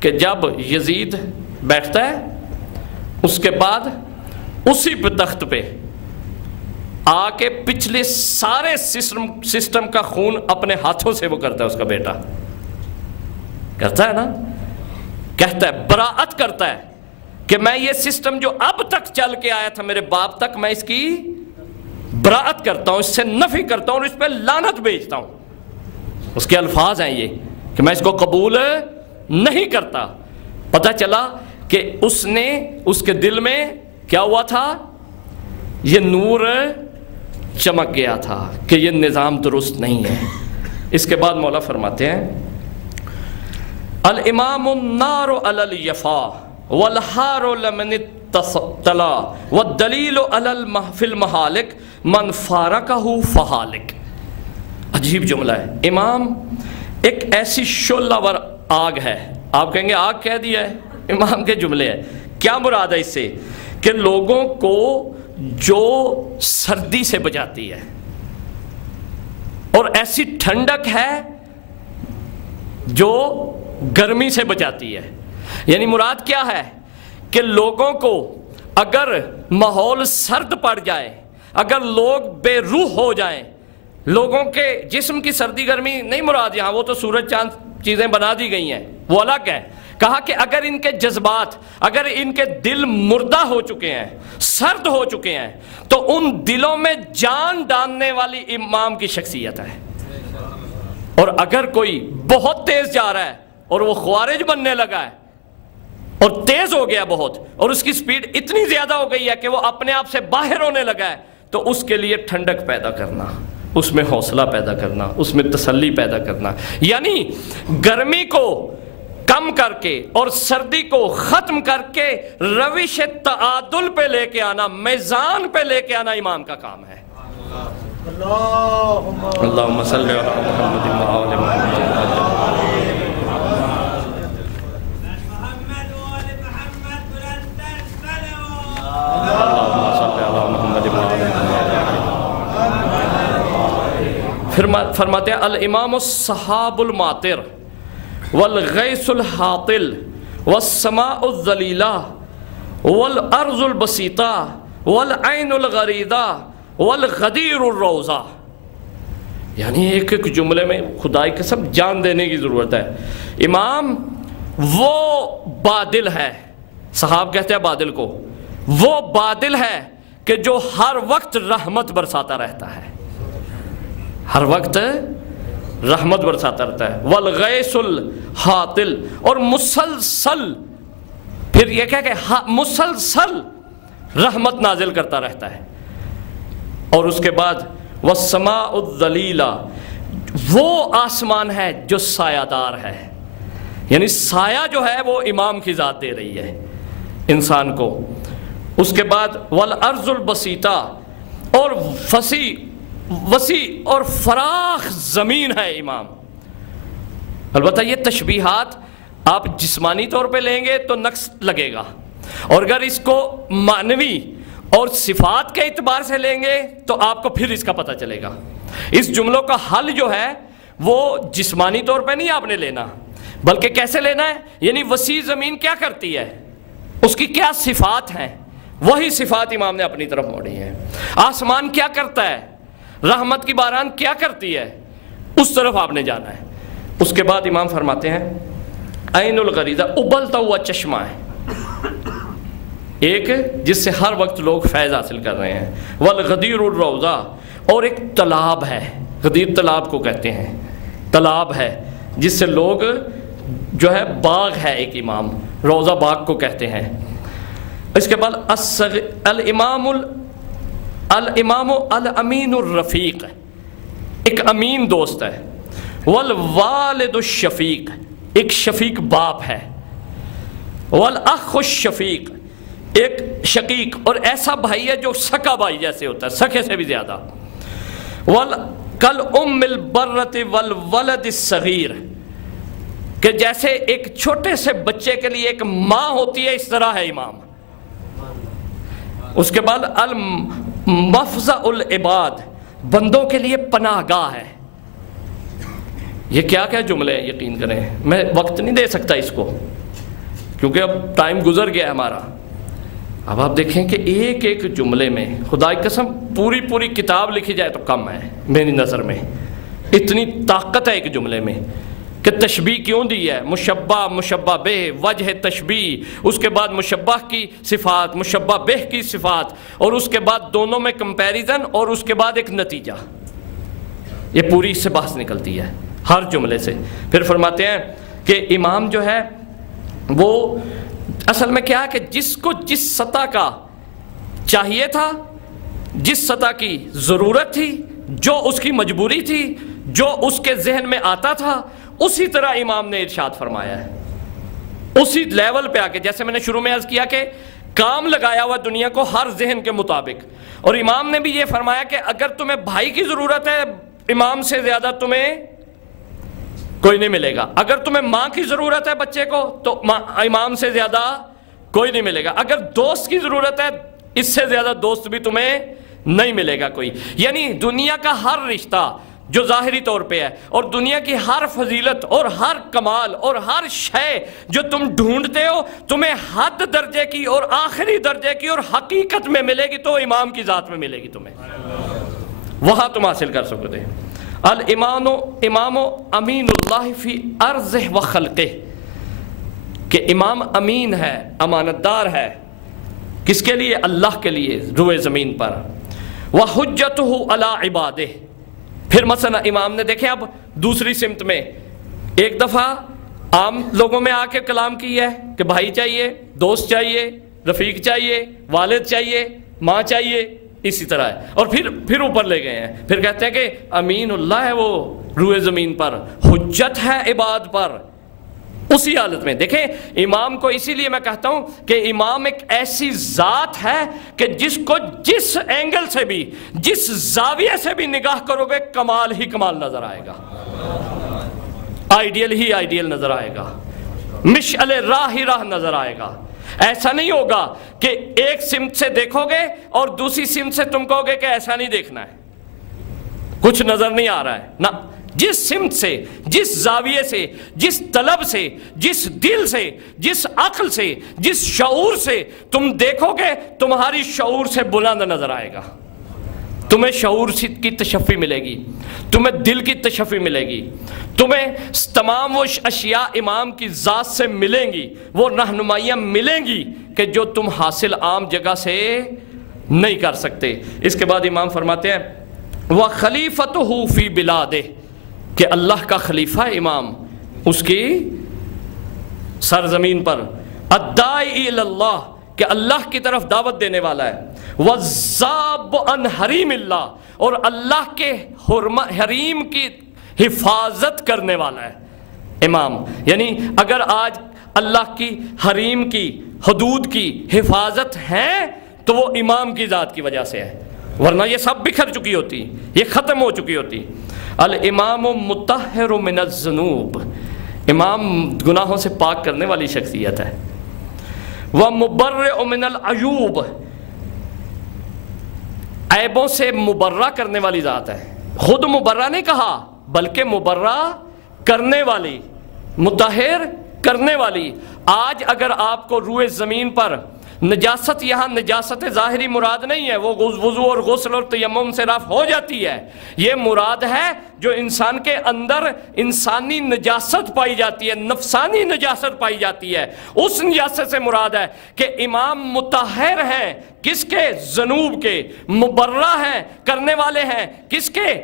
کہ جب یزید بیٹھتا ہے، اس کے بعد اسی پہ تخت پہ آ کے پچھلے سارے سسٹم کا خون اپنے ہاتھوں سے وہ کرتا ہے، اس کا بیٹا کرتا ہے نا، کہتا ہے، براءت کرتا ہے کہ میں یہ سسٹم جو اب تک چل کے آیا تھا میرے باپ تک، میں اس کی براءت کرتا ہوں، اس سے نفی کرتا ہوں اور اس پہ لعنت بھیجتا ہوں۔ اس کے الفاظ ہیں یہ کہ میں اس کو قبول نہیں کرتا۔ پتہ چلا کہ اس نے، اس کے دل میں کیا ہوا تھا؟ یہ نور چمک گیا تھا کہ یہ نظام درست نہیں ہے۔ اس کے بعد مولا فرماتے ہیں الامام النار علی الیفا والحار لمن اطلع والدلیل علی فی المہالک من فارقہ فہالک۔ عجیب جملہ ہے۔ امام ایک ایسی شعلہ ور آگ ہے، آپ کہیں گے آگ کہہ دیا ہے، امام کے جملے ہیں، کیا مراد ہے اس سے؟ کہ لوگوں کو جو سردی سے بچاتی ہے اور ایسی ٹھنڈک ہے جو گرمی سے بچاتی ہے۔ یعنی مراد کیا ہے کہ لوگوں کو اگر ماحول سرد پڑ جائے، اگر لوگ بے روح ہو جائیں، لوگوں کے جسم کی سردی گرمی نہیں مراد یہاں، وہ تو سورج چاند چیزیں بنا دی گئی ہیں، وہ الگ ہے۔ کہا کہ اگر ان کے جذبات، اگر ان کے دل مردہ ہو چکے ہیں، سرد ہو چکے ہیں، تو ان دلوں میں جان ڈالنے والی امام کی شخصیت ہے۔ اور اگر کوئی بہت تیز جا رہا ہے اور وہ خوارج بننے لگا ہے اور تیز ہو گیا بہت، اور اس کی سپیڈ اتنی زیادہ ہو گئی ہے کہ وہ اپنے آپ سے باہر ہونے لگا ہے، تو اس کے لیے ٹھنڈک پیدا کرنا، اس میں حوصلہ پیدا کرنا، اس میں تسلی پیدا کرنا، یعنی گرمی کو کم کر کے اور سردی کو ختم کر کے روش تعادل پہ لے کے آنا، میزان پہ لے کے آنا امام کا کام ہے۔ اللہم صلی علی محمد و آل محمد۔ فرماتے ہیں الامام الصحاب الماطر والغیث الحاطل والسماء الذلیلہ والارض البسیطہ والعین الغریدہ والغدیر الروضہ۔ یعنی ایک ایک جملے میں خدائی قسم جان دینے کی ضرورت ہے۔ امام وہ بادل ہے، صحاب کہتے ہیں بادل کو، وہ بادل ہے کہ جو ہر وقت رحمت برساتا رہتا ہے، ہر وقت رحمت برساتا رہتا ہے۔ والغیث الحاطل، اور مسلسل، پھر یہ کہہ کہ مسلسل رحمت نازل کرتا رہتا ہے۔ اور اس کے بعد والسماء الذلیلہ، وہ آسمان ہے جو سایہ دار ہے، یعنی سایہ جو ہے وہ امام کی ذات دے رہی ہے انسان کو۔ اس کے بعد والارض البسیطہ، اور وسیع اور فراخ زمین ہے امام۔ البتہ یہ تشبیہات آپ جسمانی طور پہ لیں گے تو نقص لگے گا، اور اگر اس کو معنوی اور صفات کے اعتبار سے لیں گے تو آپ کو پھر اس کا پتہ چلے گا۔ اس جملوں کا حل جو ہے وہ جسمانی طور پہ نہیں آپ نے لینا، بلکہ کیسے لینا ہے، یعنی وسیع زمین کیا کرتی ہے، اس کی کیا صفات ہیں، وہی صفات امام نے اپنی طرف موڑی ہیں۔ آسمان کیا کرتا ہے، رحمت کی باران کیا کرتی ہے، اس طرف آپ نے جانا ہے۔ اس کے بعد امام فرماتے ہیں عین الغریدہ، ابلتا ہوا چشمہ ہے ایک جس سے ہر وقت لوگ فیض حاصل کر رہے ہیں۔ والغدیر الروضہ، اور ایک تالاب ہے، غدیر تالاب کو کہتے ہیں، تالاب ہے جس سے لوگ جو ہے، باغ ہے ایک امام، روضہ باغ کو کہتے ہیں۔ اس کے بعد الامام الامین الرفیق، ایک امین دوست ہے۔ والوالد الشفیق، ایک شفیق باپ ہے۔ والاخ الشفیق، ایک شقیق اور ایسا بھائی ہے جو سکا بھائی جیسے ہوتا ہے، سکے سے بھی زیادہ۔ کالام البرۃ والولد الصغیر، کہ جیسے ایک چھوٹے سے بچے کے لیے ایک ماں ہوتی ہے، اس طرح ہے امام۔ اس کے بعد المفزع العباد، بندوں کے لیے پناہ گاہ ہے۔ یہ کیا کیا جملے ہیں، یقین کریں میں وقت نہیں دے سکتا اس کو کیونکہ اب ٹائم گزر گیا ہے ہمارا۔ اب آپ دیکھیں کہ ایک ایک جملے میں خدا کی قسم پوری کتاب لکھی جائے تو کم ہے میری نظر میں، اتنی طاقت ہے ایک جملے میں کہ تشبیہ کیوں دی ہے، مشبہ، مشبہ بہ، وجہ تشبیہ، اس کے بعد مشبہ کی صفات، مشبہ بہ کی صفات، اور اس کے بعد دونوں میں کمپیریزن، اور اس کے بعد ایک نتیجہ۔ یہ پوری اس سے بحث نکلتی ہے ہر جملے سے۔ پھر فرماتے ہیں کہ امام جو ہے وہ اصل میں کیا ہے کہ جس کو جس سطح کا چاہیے تھا، جس سطح کی ضرورت تھی، جو اس کی مجبوری تھی، جو اس کے ذہن میں آتا تھا، اسی طرح امام نے ارشاد فرمایا ہے، اسی لیول پہ آ کے۔ جیسے میں نے شروع میں عرض کیا کہ کام لگایا ہوا دنیا کو ہر ذہن کے مطابق، اور امام نے بھی یہ فرمایا کہ اگر تمہیں بھائی کی ضرورت ہے، امام سے زیادہ تمہیں کوئی نہیں ملے گا۔ اگر تمہیں ماں کی ضرورت ہے بچے کو، تو امام سے زیادہ کوئی نہیں ملے گا۔ اگر دوست کی ضرورت ہے، اس سے زیادہ دوست بھی تمہیں نہیں ملے گا کوئی۔ یعنی دنیا کا ہر رشتہ جو ظاہری طور پہ ہے، اور دنیا کی ہر فضیلت اور ہر کمال اور ہر شے جو تم ڈھونڈتے ہو، تمہیں حد درجے کی اور آخری درجے کی اور حقیقت میں ملے گی تو امام کی ذات میں ملے گی تمہیں۔ وہاں تم حاصل کر سکتے. امام امین اللہ فی ارضہ و خلقہ، کہ امام امین ہے، امانت دار ہے، کس کے لیے؟ اللہ کے لیے روئے زمین پر. وحجتہ علی عبادہ. پھر مثلا امام نے دیکھیں اب دوسری سمت میں ایک دفعہ عام لوگوں میں آ کے کلام کی ہے کہ بھائی چاہیے، دوست چاہیے، رفیق چاہیے، والد چاہیے، ماں چاہیے، اسی طرح ہے. اور پھر اوپر لے گئے ہیں، پھر کہتے ہیں کہ امین اللہ ہے وہ روئے زمین پر، حجت ہے عباد پر. اسی حالت میں دیکھیں امام کو، اسی لیے میں کہتا ہوں کہ امام ایک ایسی ذات ہے کہ جس کو جس اینگل سے بھی، جس زاویے سے بھی نگاہ کرو گے کمال ہی کمال نظر آئے گا، آئیڈیل ہی آئیڈیل نظر آئے گا، مشعل راہ ہی راہ نظر آئے گا. ایسا نہیں ہوگا کہ ایک سمت سے دیکھو گے اور دوسری سمت سے تم کہو گے کہ ایسا نہیں دیکھنا ہے، کچھ نظر نہیں آ رہا ہے. نہ، جس سمت سے، جس زاویے سے، جس طلب سے، جس دل سے، جس عقل سے، جس شعور سے تم دیکھو گے تمہاری شعور سے بلند نظر آئے گا. تمہیں شعور کی تشفی ملے گی، تمہیں دل کی تشفی ملے گی، تمہیں تمام وہ اشیاء امام کی ذات سے ملیں گی، وہ رہنمائیاں ملیں گی کہ جو تم حاصل عام جگہ سے نہیں کر سکتے. اس کے بعد امام فرماتے ہیں وَخَلِيفَتُهُ فِي بِلَادِهِ، کہ اللہ کا خلیفہ امام اس کی سرزمین پر، الداعی الی اللہ، کہ اللہ کی طرف دعوت دینے والا ہے، وَالذَّابُ عَنْ حَرِيمِ اللَّهِ، اور اللہ کے حریم کی حفاظت کرنے والا ہے امام. یعنی اگر آج اللہ کی حریم کی حدود کی حفاظت ہے تو وہ امام کی ذات کی وجہ سے ہے، ورنہ یہ سب بکھر چکی ہوتی، یہ ختم ہو چکی ہوتی. الامام مطہر من الذنوب، امام گناہوں سے پاک کرنے والی شخصیت ہے. ومبرئ من العیوب، عیبوں سے مبرہ کرنے والی ذات ہے. خود مبرہ نہیں کہا بلکہ مبرہ کرنے والی، مطہر کرنے والی. آج اگر آپ کو روئے زمین پر نجاست، یہاں نجاست ظاہری مراد نہیں ہے، وہ وضو اور غسل اور تیمم سے رفع ہو جاتی ہے. یہ مراد ہے جو انسان کے اندر انسانی نجاست پائی جاتی ہے، نفسانی نجاست پائی جاتی ہے، اس نجاست سے مراد ہے کہ امام مطہر ہیں. کس کے؟ ذنوب کے. مبرہ ہیں، کرنے والے ہیں کس کے؟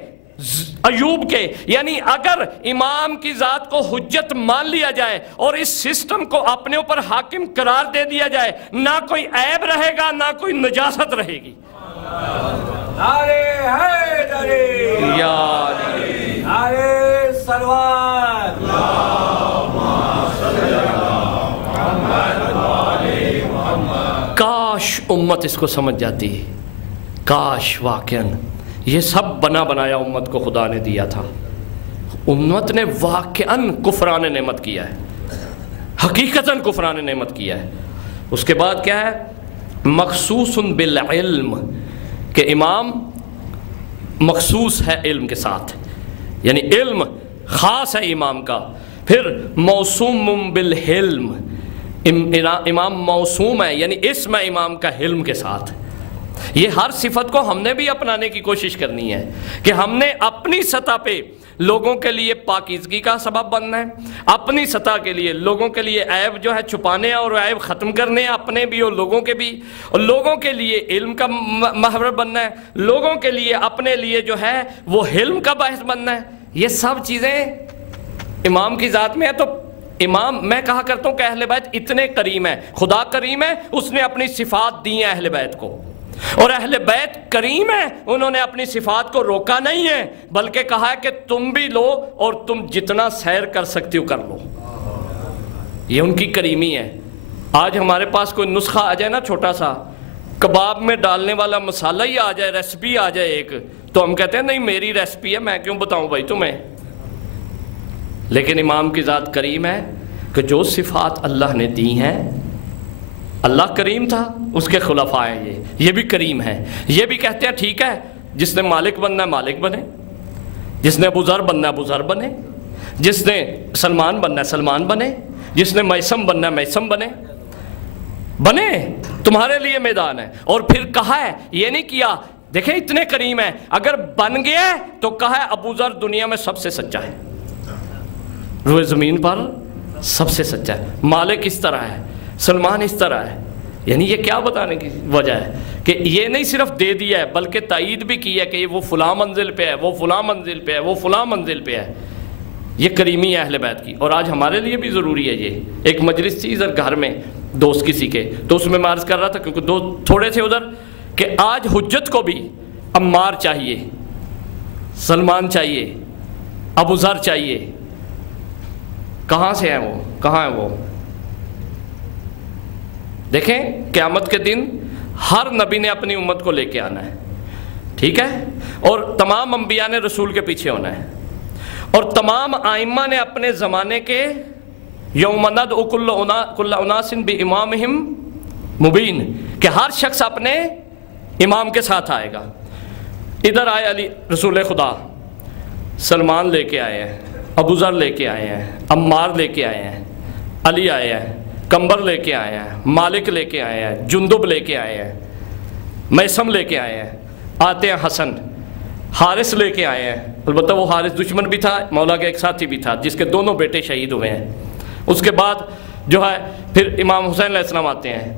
ایوب کے. یعنی اگر امام کی ذات کو حجت مان لیا جائے اور اس سسٹم کو اپنے اوپر حاکم قرار دے دیا جائے، نہ کوئی عیب رہے گا نہ کوئی نجاست رہے گی. نعرے حیدری، یا نعرے سلوات، کاش امت اس کو سمجھ جاتی، کاش واقعاً یہ سب بنا بنایا امت کو خدا نے دیا تھا. امت نے واقعاً کفران نعمت کیا ہے، حقیقتاً کفران نعمت کیا ہے. اس کے بعد کیا ہے؟ مخصوص بالعلم، کہ امام مخصوص ہے علم کے ساتھ، یعنی علم خاص ہے امام کا. پھر موسوم بالحلم، امام موسوم ہے، یعنی اسم ہے امام کا حلم کے ساتھ. یہ ہر صفت کو ہم نے بھی اپنانے کی کوشش کرنی ہے کہ ہم نے اپنی سطح پہ لوگوں کے لیے پاکیزگی کا سبب بننا ہے، اپنی سطح کے لیے لوگوں کے لیے عیب جو ہے چھپانے ہیں اور عیب ختم کرنے ہیں، اپنے بھی اور لوگوں کے بھی، اور لوگوں کے لیے علم کا محور بننا ہے، لوگوں کے لیے اپنے لیے جو ہے وہ علم کا باعث بننا ہے. یہ سب چیزیں امام کی ذات میں ہے. تو امام، میں کہا کرتا ہوں کہ اہل بیت اتنے کریم ہیں، خدا کریم ہے، اس نے اپنی صفات دی ہیں اہل بیت کو، اور اہل بیت کریم ہے، انہوں نے اپنی صفات کو روکا نہیں ہے بلکہ کہا ہے کہ تم بھی لو اور تم جتنا سیر کر سکتے ہو کر لو. یہ ان کی کریمی ہے. آج ہمارے پاس کوئی نسخہ آ جائے نا چھوٹا سا، کباب میں ڈالنے والا مسالہ ہی آ جائے، ریسپی آ جائے ایک، تو ہم کہتے ہیں نہیں میری ریسپی ہے، میں کیوں بتاؤں بھائی تمہیں. لیکن امام کی ذات کریم ہے کہ جو صفات اللہ نے دی ہیں، اللہ کریم تھا، اس کے خلفاء ہیں یہ بھی کریم ہیں. یہ بھی کہتے ہیں ٹھیک ہے، جس نے مالک بننا ہے مالک بنے، جس نے ابو ذر بننا ہے ابو ذر بنے، جس نے سلمان بننا ہے سلمان بنے، جس نے میثم بننا ہے میثم بنے، تمہارے لیے میدان ہے. اور پھر کہا ہے، یہ نہیں کیا دیکھیں اتنے کریم ہیں، اگر بن گیا تو کہا ہے ابو ذر دنیا میں سب سے سچا ہے، روئے زمین پر سب سے سچا ہے، مالک اس طرح ہے، سلمان اس طرح ہے۔ یعنی یہ کیا بتانے کی وجہ ہے کہ یہ نہیں صرف دے دیا ہے بلکہ تائید بھی کی ہے کہ وہ فلاں منزل پہ ہے، وہ فلاں منزل پہ ہے، وہ فلاں منزل پہ ہے۔ یہ کریمی ہے اہل بیت کی، اور آج ہمارے لیے بھی ضروری ہے۔ یہ ایک مجلس تھی ادھر گھر میں دوست کسی کے، تو اس میں میں عرض کر رہا تھا کیونکہ دوست تھوڑے تھے ادھر، کہ آج حجت کو بھی عمار چاہیے، سلمان چاہیے، ابو ذر چاہیے۔ کہاں سے ہیں وہ؟ کہاں ہیں وہ؟ دیکھیں قیامت کے دن ہر نبی نے اپنی امت کو لے کے آنا ہے، ٹھیک ہے، اور تمام انبیاء نے رسول کے پیچھے ہونا ہے، اور تمام ائمہ نے اپنے زمانے کے یوم ندعو کل اناس بامامہم مبین، کہ ہر شخص اپنے امام کے ساتھ آئے گا۔ ادھر آئے علی رسول خدا، سلمان لے کے آئے ہیں، ابو ذر لے کے آئے ہیں، عمار لے کے آئے ہیں، علی آئے ہیں، کمبر لے کے آئے ہیں، مالک لے کے آئے ہیں، جندب لے کے آئے ہیں، میسم لے کے آئے ہیں، آتے ہیں حسن، حارث لے کے آئے ہیں۔ البتہ وہ حارث دشمن بھی تھا، مولا کا ایک ساتھی بھی تھا جس کے دونوں بیٹے شہید ہوئے ہیں۔ اس کے بعد جو ہے پھر امام حسین علیہ السلام آتے ہیں،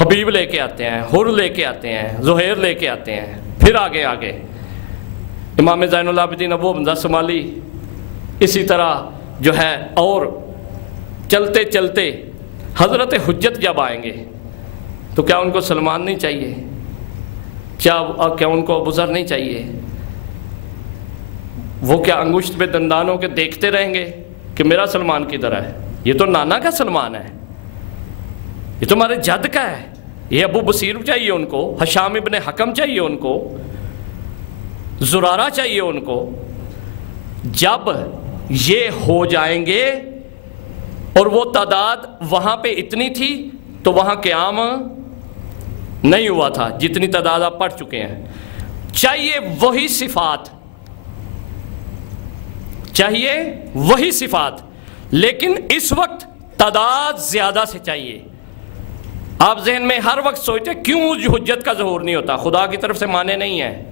حبیب لے کے آتے ہیں، حر لے کے آتے ہیں، زہیر لے کے آتے ہیں، پھر آگے امام زین العابدین ابو حمزہ شمالی، اسی طرح جو ہے، اور چلتے چلتے حضرت حجت جب آئیں گے تو کیا ان کو سلمان نہیں چاہیے؟ کیا ان کو ابو ذر نہیں چاہیے؟ وہ کیا انگشت پہ دندانوں کے دیکھتے رہیں گے کہ میرا سلمان کدھر ہے؟ یہ تو نانا کا سلمان ہے، یہ تو ہمارے جد کا ہے، یہ ابو بصیر چاہیے ان کو، ہشام ابن حکم چاہیے ان کو، زرارہ چاہیے ان کو۔ جب یہ ہو جائیں گے، اور وہ تعداد وہاں پہ اتنی تھی تو وہاں قیام نہیں ہوا تھا جتنی تعداد آپ پڑھ چکے ہیں۔ چاہیے وہی صفات، چاہیے وہی صفات، لیکن اس وقت تعداد زیادہ سے چاہیے۔ آپ ذہن میں ہر وقت سوچتے کیوں حجت کا ظہور نہیں ہوتا؟ خدا کی طرف سے مانے نہیں ہے،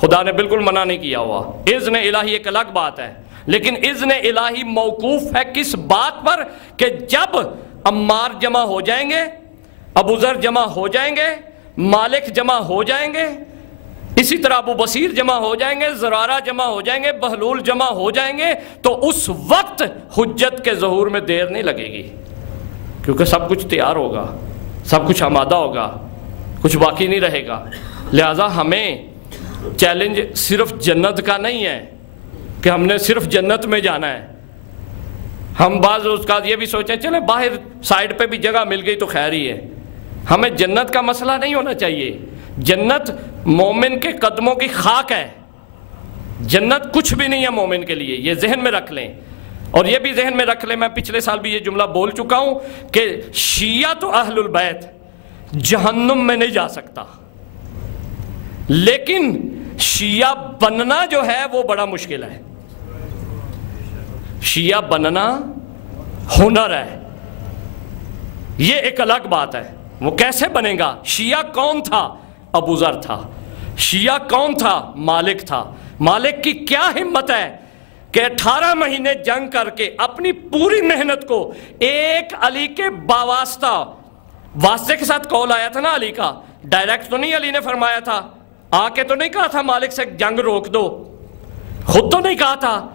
خدا نے بالکل منع نہیں کیا ہوا۔ اذن الہی ایک الگ بات ہے، لیکن اذن الہی موقوف ہے کس بات پر؟ کہ جب عمار جمع ہو جائیں گے، ابو ذر جمع ہو جائیں گے، مالک جمع ہو جائیں گے، اسی طرح ابو بصیر جمع ہو جائیں گے، زرارہ جمع ہو جائیں گے، بہلول جمع ہو جائیں گے، تو اس وقت حجت کے ظہور میں دیر نہیں لگے گی، کیونکہ سب کچھ تیار ہوگا، سب کچھ آمادہ ہوگا، کچھ باقی نہیں رہے گا۔ لہٰذا ہمیں چیلنج صرف جنت کا نہیں ہے کہ ہم نے صرف جنت میں جانا ہے۔ ہم بعض اوقات یہ بھی سوچیں چلے باہر سائڈ پہ بھی جگہ مل گئی تو خیر ہی ہے۔ ہمیں جنت کا مسئلہ نہیں ہونا چاہیے۔ جنت مومن کے قدموں کی خاک ہے، جنت کچھ بھی نہیں ہے مومن کے لیے، یہ ذہن میں رکھ لیں۔ اور یہ بھی ذہن میں رکھ لیں، میں پچھلے سال بھی یہ جملہ بول چکا ہوں کہ شیعہ تو اہل البیت جہنم میں نہیں جا سکتا، لیکن شیعہ بننا جو ہے وہ بڑا مشکل ہے۔ شیعہ بننا ہنر ہے، یہ ایک الگ بات ہے۔ وہ کیسے بنے گا؟ شیعہ کون تھا؟ ابو ذر تھا۔ شیعہ کون تھا؟ مالک تھا۔ مالک کی کیا ہمت ہے کہ 18 مہینے جنگ کر کے اپنی پوری محنت کو ایک علی کے باواسطہ، واسطے کے ساتھ کال آیا تھا نا علی کا، ڈائریکٹ تو نہیں علی نے فرمایا تھا، آ کے تو نہیں کہا تھا مالک سے جنگ روک دو، خود تو نہیں کہا تھا،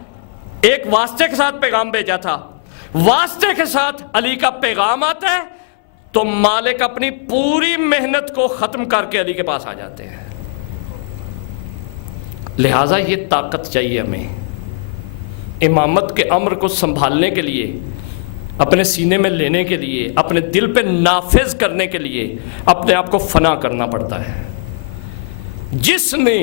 ایک واسطے کے ساتھ پیغام بھیجا تھا۔ واسطے کے ساتھ علی کا پیغام آتا ہے تو مالک اپنی پوری محنت کو ختم کر کے علی کے پاس آ جاتے ہیں۔ لہٰذا یہ طاقت چاہیے ہمیں امامت کے امر کو سنبھالنے کے لیے، اپنے سینے میں لینے کے لیے، اپنے دل پہ نافذ کرنے کے لیے اپنے آپ کو فنا کرنا پڑتا ہے۔ جس نے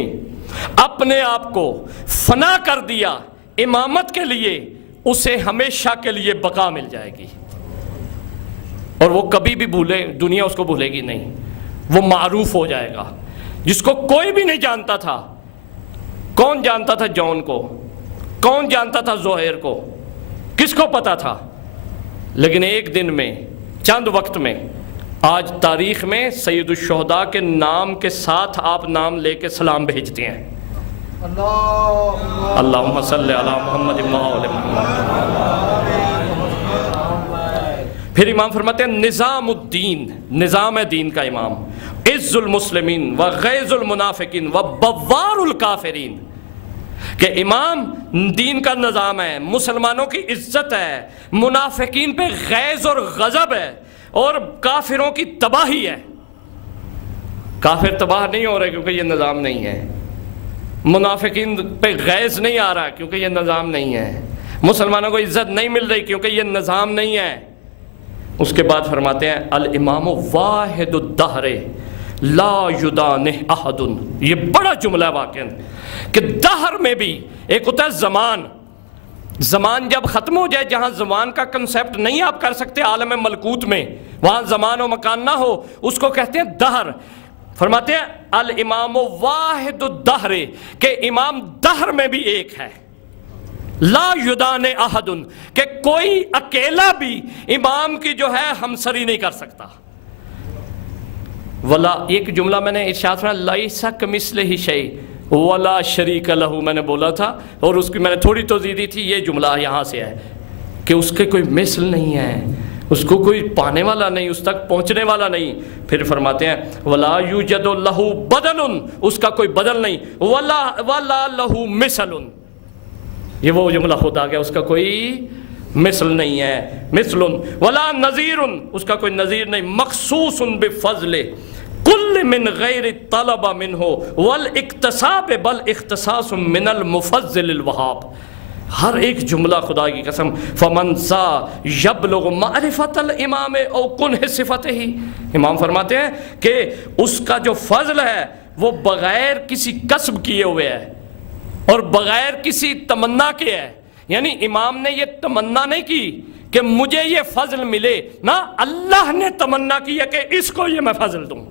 اپنے آپ کو فنا کر دیا امامت کے لیے، اسے ہمیشہ کے لیے بقا مل جائے گی، اور وہ کبھی بھی دنیا اس کو بھولے گی نہیں، وہ معروف ہو جائے گا۔ جس کو کوئی بھی نہیں جانتا تھا، کون جانتا تھا جون کو؟ کون جانتا تھا زہیر کو؟ کس کو پتا تھا؟ لیکن ایک دن میں، چند وقت میں آج تاریخ میں سید الشہداء کے نام کے ساتھ آپ نام لے کے سلام بھیجتے ہیں، اللہم صلی علی محمد و آل محمد۔ پھر امام فرماتے ہیں نظام الدین، نظام دین کا امام، عز المسلمین و غیظ المنافقین و بوار الکافرین، کہ امام دین کا نظام ہے، مسلمانوں کی عزت ہے، منافقین پہ غیظ اور غضب ہے، اور کافروں کی تباہی ہے۔ کافر تباہ نہیں ہو رہے کیونکہ یہ نظام نہیں ہے، منافقین پہ غیظ نہیں آ رہا کیونکہ یہ نظام نہیں ہے، مسلمانوں کو عزت نہیں مل رہی کیونکہ یہ نظام نہیں ہے۔ اس کے بعد فرماتے ہیں الامام واحد الدہر لا یدانہ احد، یہ بڑا جملہ ہے واقعا کہ دہر میں بھی ایک ہوتا ہے زمان، زمان جب ختم ہو جائے، جہاں زمان کا کنسیپٹ نہیں آپ کر سکتے عالم ملکوت میں، وہاں زمان و مکان نہ ہو، اس کو کہتے ہیں دہر۔ فرماتے ہیں الامام واحد الدہر، کہ امام دہر میں بھی ایک ہے، لا یدان احد، کہ کوئی اکیلا بھی امام کی جو ہے ہمسری نہیں کر سکتا۔ ولا، ایک جملہ میں نے ارشاد فرمایا لیس کمثلہ شیء ولا شریک لہ، میں نے بولا تھا اور اس کی میں نے تھوڑی توضیح دی تھی، یہ جملہ یہاں سے ہے کہ اس کے کوئی مثل نہیں ہے، اس کو کوئی پانے والا نہیں، اس تک پہنچنے والا نہیں۔ پھر فرماتے ہیں ولا یوجد لہ بدل، اس کا کوئی بدل نہیں، ولا لہ مثل، یہ وہ جملہ خود آ گیا، اس کا کوئی مثل نہیں ہے، مثل ولا نظیر، اس کا کوئی نظیر نہیں، مخصوص بفضل کل من غیر طلب منہ والاکتساب بل اختصاص من المفضل الوہاب۔ ہر ایک جملہ خدا کی قسم، فمن ذا یبلغ معرفت الامام او کنہ صفتہ، امام فرماتے ہیں کہ اس کا جو فضل ہے وہ بغیر کسی کسب کیے ہوئے ہے اور بغیر کسی تمنا کے ہے، یعنی امام نے یہ تمنا نہیں کی کہ مجھے یہ فضل ملے، نہ اللہ نے تمنا کی ہے کہ اس کو یہ میں فضل دوں،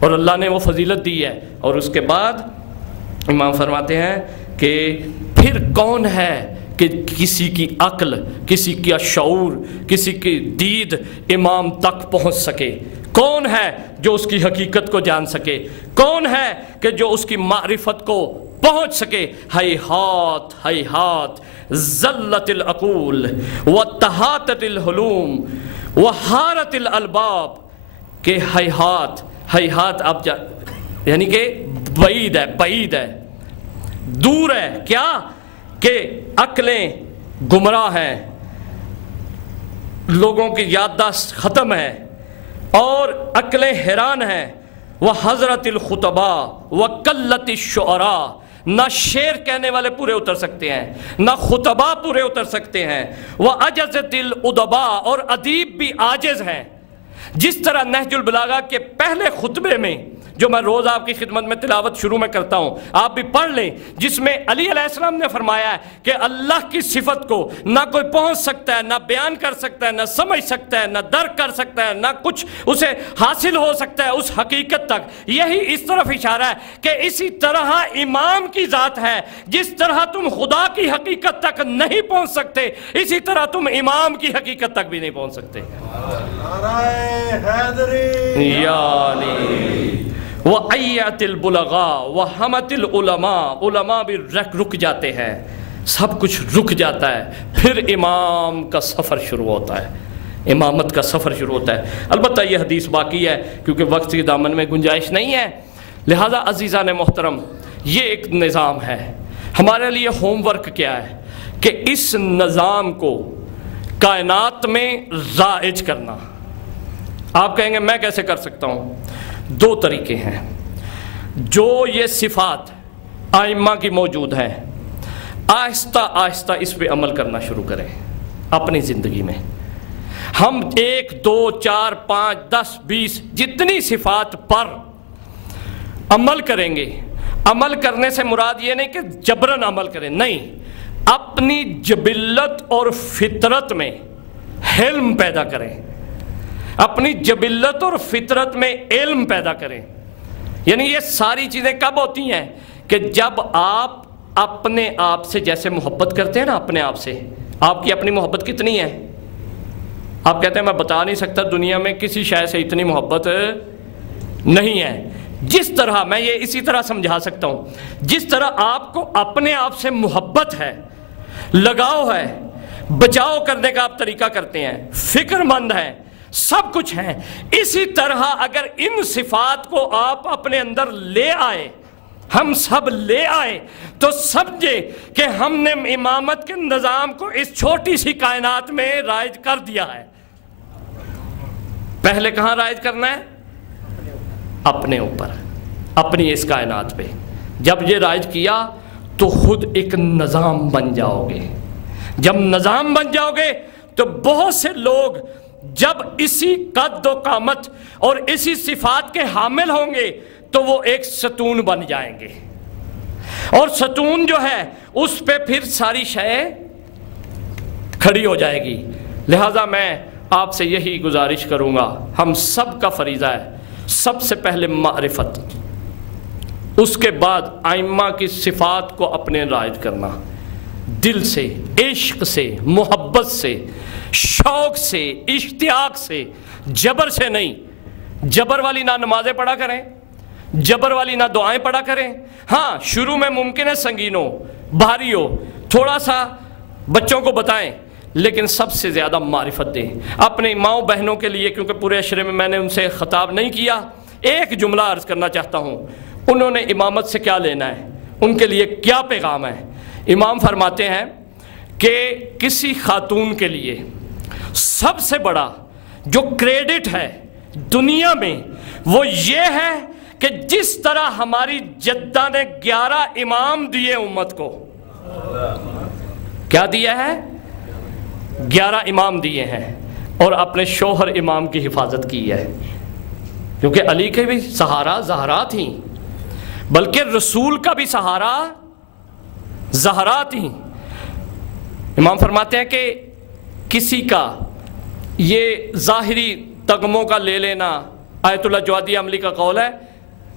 اور اللہ نے وہ فضیلت دی ہے۔ اور اس کے بعد امام فرماتے ہیں کہ پھر کون ہے کہ کسی کی عقل، کسی کا شعور، کسی کی دید امام تک پہنچ سکے؟ کون ہے جو اس کی حقیقت کو جان سکے؟ کون ہے کہ جو اس کی معرفت کو پہنچ سکے؟ ہیہات ہیہات ذلت العقول وتہاتت الحلوم وحارت الالباب، کہ ہیہات ہیہات آپ یعنی کہ بعید ہے، بعید ہے، دور ہے، کیا کہ عقلیں گمراہ ہیں، لوگوں کی یادداشت ختم ہے اور عقلیں حیران ہیں۔ وہ حضرت الخطباء و قلت الشعراء، نہ شعر کہنے والے پورے اتر سکتے ہیں، نہ خطباء پورے اتر سکتے ہیں۔ وہ عجزت الادباء، اور ادیب بھی عاجز ہیں۔ جس طرح نہج البلاغہ کے پہلے خطبے میں، جو میں روز آپ کی خدمت میں تلاوت شروع میں کرتا ہوں، آپ بھی پڑھ لیں، جس میں علی علیہ السلام نے فرمایا ہے کہ اللہ کی صفت کو نہ کوئی پہنچ سکتا ہے، نہ بیان کر سکتا ہے، نہ سمجھ سکتا ہے، نہ درک کر سکتا ہے، نہ کچھ اسے حاصل ہو سکتا ہے اس حقیقت تک۔ یہی اس طرف اشارہ ہے کہ اسی طرح امام کی ذات ہے، جس طرح تم خدا کی حقیقت تک نہیں پہنچ سکتے، اسی طرح تم امام کی حقیقت تک بھی نہیں پہنچ سکتے۔ وَأَيَّتِ الْبُلَغَاء وَحَمَتِ الْعُلَمَاء، علماء بھی رک جاتے ہیں، سب کچھ رک جاتا ہے، پھر امام کا سفر شروع ہوتا ہے، امامت کا سفر شروع ہوتا ہے۔ البتہ یہ حدیث باقی ہے کیونکہ وقت کی دامن میں گنجائش نہیں ہے، لہذا عزیزان محترم یہ ایک نظام ہے۔ ہمارے لیے ہوم ورک کیا ہے کہ اس نظام کو کائنات میں رائج کرنا۔ آپ کہیں گے میں کیسے کر سکتا ہوں؟ دو طریقے ہیں۔ جو یہ صفات ائمہ کی موجود ہیں، آہستہ آہستہ اس پہ عمل کرنا شروع کریں اپنی زندگی میں۔ ہم 1 2 4 5 10 20 جتنی صفات پر عمل کریں گے، عمل کرنے سے مراد یہ نہیں کہ جبراً عمل کریں، نہیں، اپنی جبلت اور فطرت میں حلم پیدا کریں، اپنی جبلت اور فطرت میں علم پیدا کریں۔ یعنی یہ ساری چیزیں کب ہوتی ہیں کہ جب آپ اپنے آپ سے جیسے محبت کرتے ہیں نا، اپنے آپ سے، آپ کی اپنی محبت کتنی ہے؟ آپ کہتے ہیں میں بتا نہیں سکتا، دنیا میں کسی شے سے اتنی محبت نہیں ہے جس طرح، میں یہ اسی طرح سمجھا سکتا ہوں، جس طرح آپ کو اپنے آپ سے محبت ہے، لگاؤ ہے، بچاؤ کرنے کا آپ طریقہ کرتے ہیں، فکر مند ہیں، سب کچھ ہیں، اسی طرح اگر ان صفات کو آپ اپنے اندر لے آئے، ہم سب لے آئے، تو سمجھے کہ ہم نے امامت کے نظام کو اس چھوٹی سی کائنات میں رائج کر دیا ہے۔ پہلے کہاں رائج کرنا ہے؟ اپنے اوپر، اپنی اس کائنات پہ۔ جب یہ رائج کیا تو خود ایک نظام بن جاؤ گے۔ جب نظام بن جاؤ گے تو بہت سے لوگ جب اسی قد و قامت اور اسی صفات کے حامل ہوں گے تو وہ ایک ستون بن جائیں گے، اور ستون جو ہے اس پہ پھر ساری شے کھڑی ہو جائے گی۔ لہٰذا میں آپ سے یہی گزارش کروں گا، ہم سب کا فریضہ ہے سب سے پہلے معرفت، اس کے بعد ائمہ کی صفات کو اپنے رائج کرنا، دل سے، عشق سے، محبت سے، شوق سے، اشتیاق سے، جبر سے نہیں۔ جبر والی نہ نمازیں پڑھا کریں، جبر والی نہ دعائیں پڑھا کریں۔ ہاں شروع میں ممکن ہے سنگین ہو، بھاری ہو، تھوڑا سا بچوں کو بتائیں، لیکن سب سے زیادہ معرفت دیں اپنے ماؤں بہنوں کے لیے، کیونکہ پورے عشرے میں میں نے ان سے خطاب نہیں کیا۔ ایک جملہ عرض کرنا چاہتا ہوں، انہوں نے امامت سے کیا لینا ہے، ان کے لیے کیا پیغام ہے۔ امام فرماتے ہیں کہ کسی خاتون کے لیے سب سے بڑا جو کریڈٹ ہے دنیا میں وہ یہ ہے کہ جس طرح ہماری جدہ نے 11 امام دیے امت کو، کیا دیا ہے؟ 11 امام دیے ہیں، اور اپنے شوہر امام کی حفاظت کی ہے، کیونکہ علی کے بھی سہارا زہرا تھیں، بلکہ رسول کا بھی سہارا زہرا تھیں۔ امام فرماتے ہیں کہ کسی کا یہ ظاہری تغموں کا لے لینا، آیت اللہ جوادی عملی کا قول ہے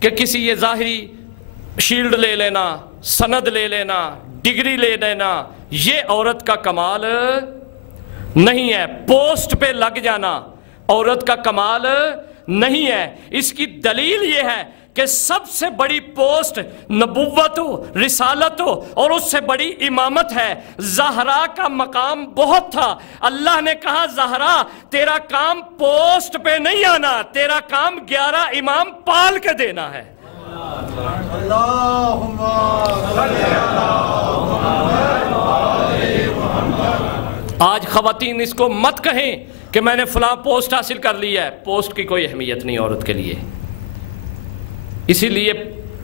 کہ کسی یہ ظاہری شیلڈ لے لینا، سند لے لینا، ڈگری لے لینا، یہ عورت کا کمال نہیں ہے۔ پوسٹ پہ لگ جانا عورت کا کمال نہیں ہے۔ اس کی دلیل یہ ہے کہ سب سے بڑی پوسٹ نبوت ہو، رسالت ہو، اور اس سے بڑی امامت ہے۔ زہرا کا مقام بہت تھا، اللہ نے کہا زہرا تیرا کام پوسٹ پہ نہیں آنا، تیرا کام 11 امام پال کے دینا ہے۔ اللہم صلی آج خواتین اس کو مت کہیں کہ میں نے فلاں پوسٹ حاصل کر لی ہے، پوسٹ کی کوئی اہمیت نہیں عورت کے لیے، اسی لیے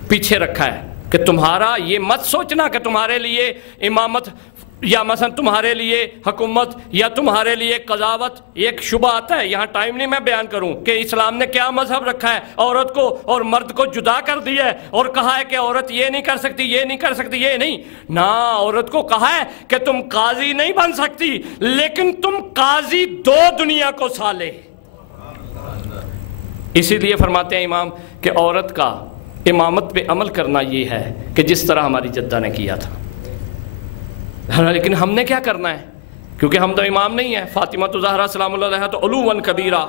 پیچھے رکھا ہے کہ تمہارا یہ مت سوچنا کہ تمہارے لیے امامت یا مثلا تمہارے لیے حکومت یا تمہارے لیے قضاوت، ایک شبہ آتا ہے، یہاں ٹائم نہیں میں بیان کروں کہ اسلام نے کیا مذہب رکھا ہے، عورت کو اور مرد کو جدا کر دیا ہے اور کہا ہے کہ عورت یہ نہیں کر سکتی، یہ نہیں کر سکتی، یہ نہیں نا، عورت کو کہا ہے کہ تم قاضی نہیں بن سکتی لیکن تم قاضی دو دنیا کو سالے۔ اسی لیے فرماتے ہیں امام کہ عورت کا امامت پہ عمل کرنا یہ ہے کہ جس طرح ہماری جدہ نے کیا تھا، لیکن ہم نے کیا کرنا ہے کیونکہ ہم تو امام نہیں ہیں۔ فاطمہ زہرا سلام اللہ علیہا تو علواً کبیرہ،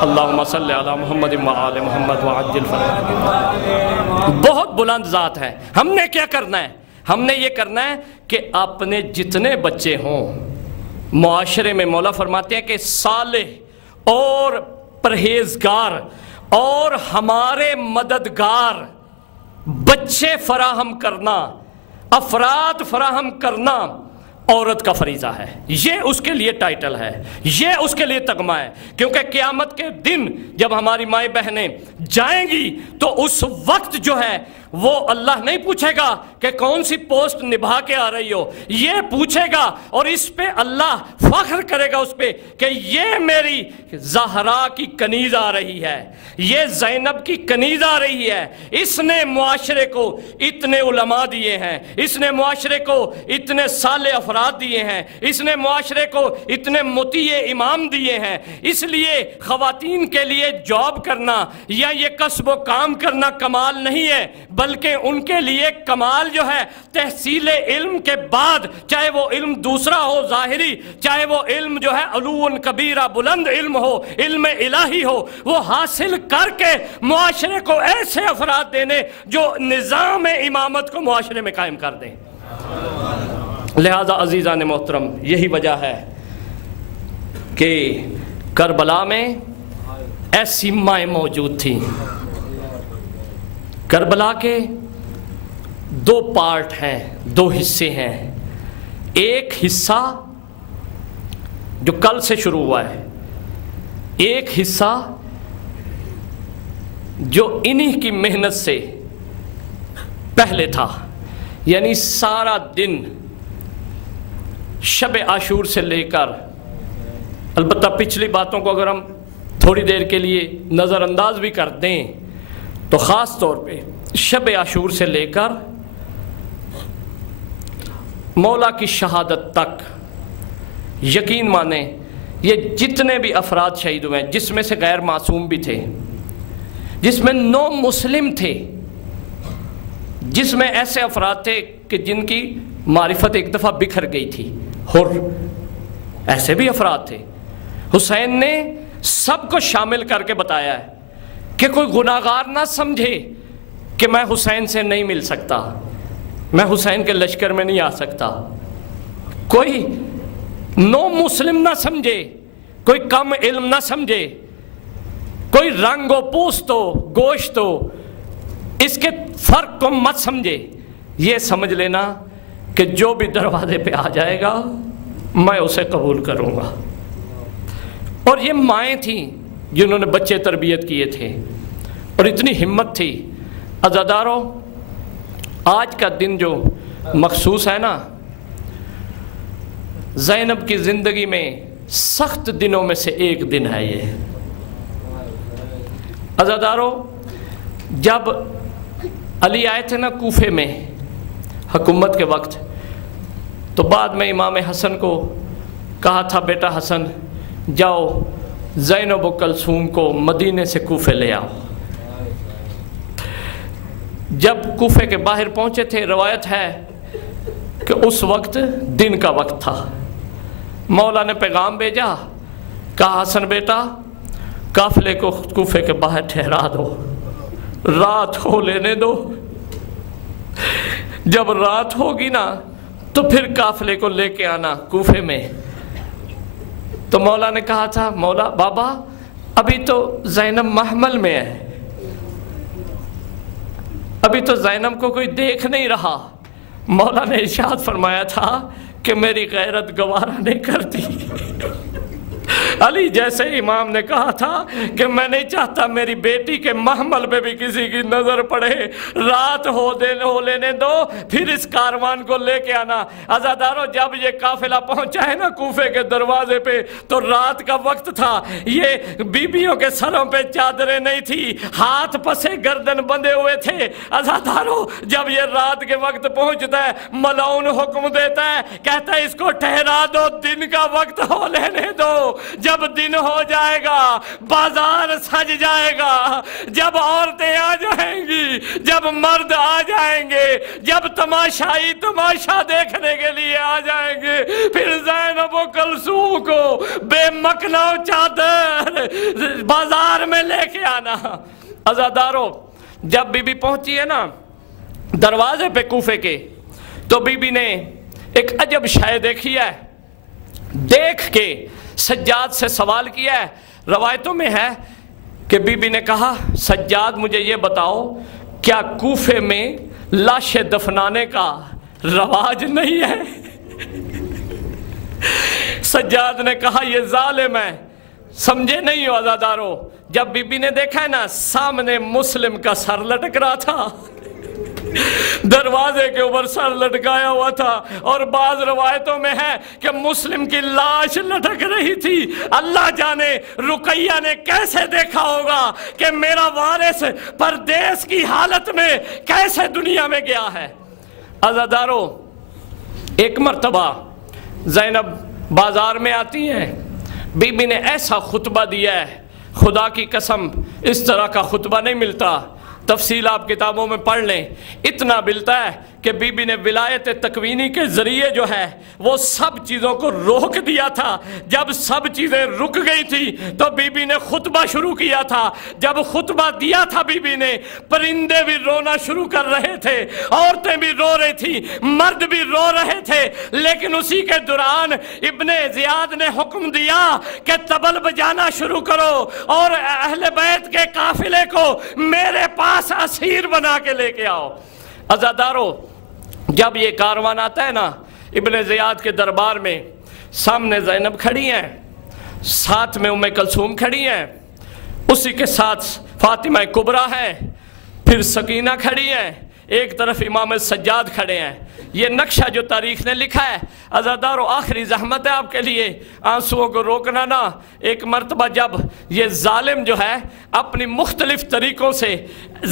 اللہم صلی علی محمد وآل محمد وعجل فرجہ، بہت بلند ذات ہے۔ ہم نے کیا کرنا ہے؟ ہم نے یہ کرنا ہے کہ اپنے جتنے بچے ہوں معاشرے میں، مولا فرماتے ہیں کہ صالح اور پرہیزگار اور ہمارے مددگار بچے فراہم کرنا، افراد فراہم کرنا عورت کا فریضہ ہے۔ یہ اس کے لیے ٹائٹل ہے، یہ اس کے لیے تغمہ ہے، کیونکہ قیامت کے دن جب ہماری مائیں بہنیں جائیں گی تو اس وقت جو ہے وہ اللہ نہیں پوچھے گا کہ کون سی پوسٹ نبھا کے آ رہی ہو، یہ پوچھے گا اور اس پہ اللہ فخر کرے گا اس پہ کہ یہ میری زہرا کی کنیز آ رہی ہے، یہ زینب کی کنیز آ رہی ہے، اس نے معاشرے کو اتنے علماء دیے ہیں، اس نے معاشرے کو اتنے صالح افراد دیے ہیں، اس نے معاشرے کو اتنے مطیع امام دیے ہیں۔ اس لیے خواتین کے لیے جاب کرنا یا یہ کسب و کام کرنا کمال نہیں ہے، بلکہ ان کے لیے کمال جو ہے تحصیل علم کے بعد، چاہے وہ علم دوسرا ہو ظاہری، چاہے وہ علم جو ہے علو کبیرہ بلند علم ہو، علم الہی ہو، وہ حاصل کر کے معاشرے کو ایسے افراد دینے جو نظام امامت کو معاشرے میں قائم کر دیں۔ لہذا عزیزان محترم، یہی وجہ ہے کہ کربلا میں ایسی مائیں موجود تھیں۔ کربلا کے دو پارٹ ہیں، دو حصے ہیں۔ ایک حصہ جو کل سے شروع ہوا ہے، ایک حصہ جو انہی کی محنت سے پہلے تھا، یعنی سارا دن شب عاشور سے لے کر، البتہ پچھلی باتوں کو اگر ہم تھوڑی دیر کے لیے نظر انداز بھی کر دیں تو خاص طور پہ شب عاشور سے لے کر مولا کی شہادت تک یقین مانیں یہ جتنے بھی افراد شہید ہوئے ہیں، جس میں سے غیر معصوم بھی تھے، جس میں نو مسلم تھے، جس میں ایسے افراد تھے کہ جن کی معرفت ایک دفعہ بکھر گئی تھی، حر، ایسے بھی افراد تھے۔ حسین نے سب کو شامل کر کے بتایا ہے کہ کوئی گناہگار نہ سمجھے کہ میں حسین سے نہیں مل سکتا، میں حسین کے لشکر میں نہیں آ سکتا، کوئی نو مسلم نہ سمجھے، کوئی کم علم نہ سمجھے، کوئی رنگ و پوست ہو، گوشت ہو، اس کے فرق کو مت سمجھے، یہ سمجھ لینا کہ جو بھی دروازے پہ آ جائے گا میں اسے قبول کروں گا۔ اور یہ مائیں تھیں جنہوں نے بچے تربیت کیے تھے، اور اتنی ہمت تھی۔ عزادارو، آج کا دن جو مخصوص ہے نا، زینب کی زندگی میں سخت دنوں میں سے ایک دن ہے یہ۔ عزادارو، جب علی آئے تھے نا کوفے میں حکومت کے وقت، تو بعد میں امام حسن کو کہا تھا بیٹا حسن جاؤ زینب و کلثوم کو مدینے سے کوفے لے آؤ۔ جب کوفے کے باہر پہنچے تھے، روایت ہے کہ اس وقت دن کا وقت تھا، مولا نے پیغام بھیجا، کہا حسن بیٹا قافلے کو کوفے کے باہر ٹھہرا دو، رات ہو لینے دو، جب رات ہوگی نا تو پھر قافلے کو لے کے آنا کوفے میں۔ تو مولا نے کہا تھا، مولا بابا ابھی تو زینب محمل میں ہے، ابھی تو زینب کو کوئی دیکھ نہیں رہا۔ مولا نے ارشاد فرمایا تھا کہ میری غیرت گوارا نہیں کرتی۔ علی جیسے امام نے کہا تھا کہ میں نہیں چاہتا میری بیٹی کے محمل پہ بھی کسی کی نظر پڑے، رات ہو لینے دو، پھر اس کاروان کو لے کے آنا۔ عزادارو، جب یہ قافلہ پہنچا ہے نا کوفے کے دروازے پہ، تو رات کا وقت تھا، یہ بیبیوں کے سروں پہ چادریں نہیں تھی، ہاتھ پسے گردن بندھے ہوئے تھے۔ عزادارو، جب یہ رات کے وقت پہنچتا ہے، ملعون حکم دیتا ہے، کہتا ہے اس کو ٹھہرا دو، دن کا وقت ہو لینے دو۔ جب دن ہو جائے گا، بازار سج جائے گا، جب عورتیں آ جائیں گی، جب مرد آ جائیں گے، جب تماشائی تماشا دیکھنے کے لیے آ جائیں گے، پھر زینب و کلثوم کو بے مکنا چادر بازار میں لے کے آنا۔ عزادارو، جب بی بی پہنچی ہے نا دروازے پہ کوفے کے، تو بی بی نے ایک عجب شے دیکھی ہے، دیکھ کے سجاد سے سوال کیا ہے۔ روایتوں میں ہے کہ بی بی نے کہا، سجاد مجھے یہ بتاؤ کیا کوفے میں لاشیں دفنانے کا رواج نہیں ہے؟ سجاد نے کہا یہ ظالم ہے، سمجھے نہیں ہو عزادارو۔ جب بی بی نے دیکھا ہے نا سامنے مسلم کا سر لٹک رہا تھا، دروازے کے اوپر سر لٹکایا ہوا تھا، اور بعض روایتوں میں ہے کہ مسلم کی لاش لٹک رہی تھی۔ اللہ جانے رقیہ نے کیسے دیکھا ہوگا کہ میرا وارث پردیس کی حالت میں کیسے دنیا میں گیا ہے۔ عزادارو، ایک مرتبہ زینب بازار میں آتی ہیں، بی بی نے ایسا خطبہ دیا ہے، خدا کی قسم اس طرح کا خطبہ نہیں ملتا، تفصیل آپ کتابوں میں پڑھ لیں، اتنا ملتا ہے کہ بی بی نے ولایت تکوینی کے ذریعے جو ہے وہ سب چیزوں کو روک دیا تھا. جب سب چیزیں رک گئی تھی تو بی بی نے خطبہ شروع کیا تھا. جب خطبہ دیا تھا بی بی نے، پرندے بھی رونا شروع کر رہے تھے، عورتیں بھی رو رہی تھی، مرد بھی رو رہے تھے. لیکن اسی کے دوران ابن زیاد نے حکم دیا کہ طبل بجانا شروع کرو اور اہل بیت کے قافلے کو میرے پاس اسیر بنا کے لے کے آؤ. عزادارو، جب یہ کاروان آتا ہے نا ابن زیاد کے دربار میں، سامنے زینب کھڑی ہیں، ساتھ میں ام کلثوم کھڑی ہیں، اسی کے ساتھ فاطمہ کبریٰ ہے، پھر سکینہ کھڑی ہیں، ایک طرف امام سجاد کھڑے ہیں. یہ نقشہ جو تاریخ نے لکھا ہے عزادارو، آخری زحمت ہے آپ کے لیے، آنسوؤں کو روکنا نا. ایک مرتبہ جب یہ ظالم جو ہے اپنی مختلف طریقوں سے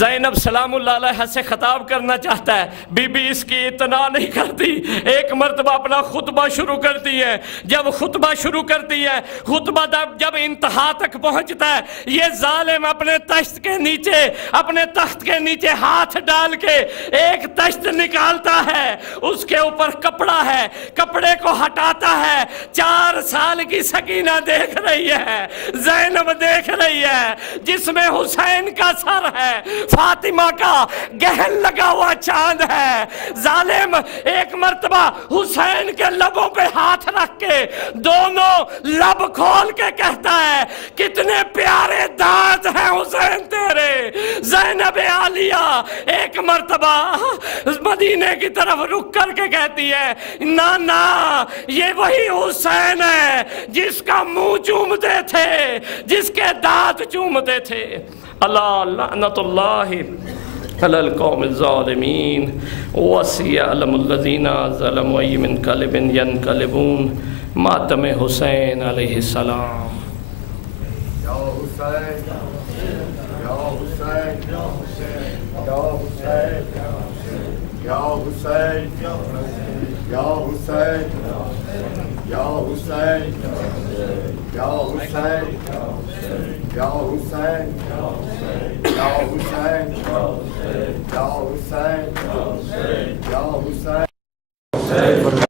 زینب سلام اللہ علیہ سے خطاب کرنا چاہتا ہے، بی بی اس کی اتنا نہیں کرتی. ایک مرتبہ اپنا خطبہ شروع کرتی ہے. جب خطبہ شروع کرتی ہے، خطبہ جب انتہا تک پہنچتا ہے، یہ ظالم اپنے تخت کے نیچے، اپنے تخت کے نیچے ہاتھ ڈال کے ایک تخت نکالتا ہے، اس کے اوپر کپڑا ہے، کپڑے کو ہٹاتا ہے. 4 سال کی سکینہ دیکھ رہی ہے، زینب دیکھ رہی ہے، جس میں حسین کا سر ہے، فاطمہ کا گہن لگا ہوا چاند ہے. ظالم ایک مرتبہ حسین کے لبوں پہ ہاتھ رکھ کے دونوں لب کھول کے کہتا ہے، کتنے پیارے دانت ہیں حسین تیرے. زینب عالیہ ایک مرتبہ مدینے کی طرف رک کر کے کہتی ہے، نا یہ وہی حسین ہے جس کا منہ چومتے تھے، جس کے دانت چومتے تھے. اللہ لعنت اللہ علی القوم الظالمین وسيعلم الذين ظلموا أي منقلب ينقلبون. ماتم حسین علیہ السلام. یا حسین یا حسین یا حسین یا حسین یا حسین یا حسین یا حسین یا حسین یا حسین یا حسین یا حسین یا حسین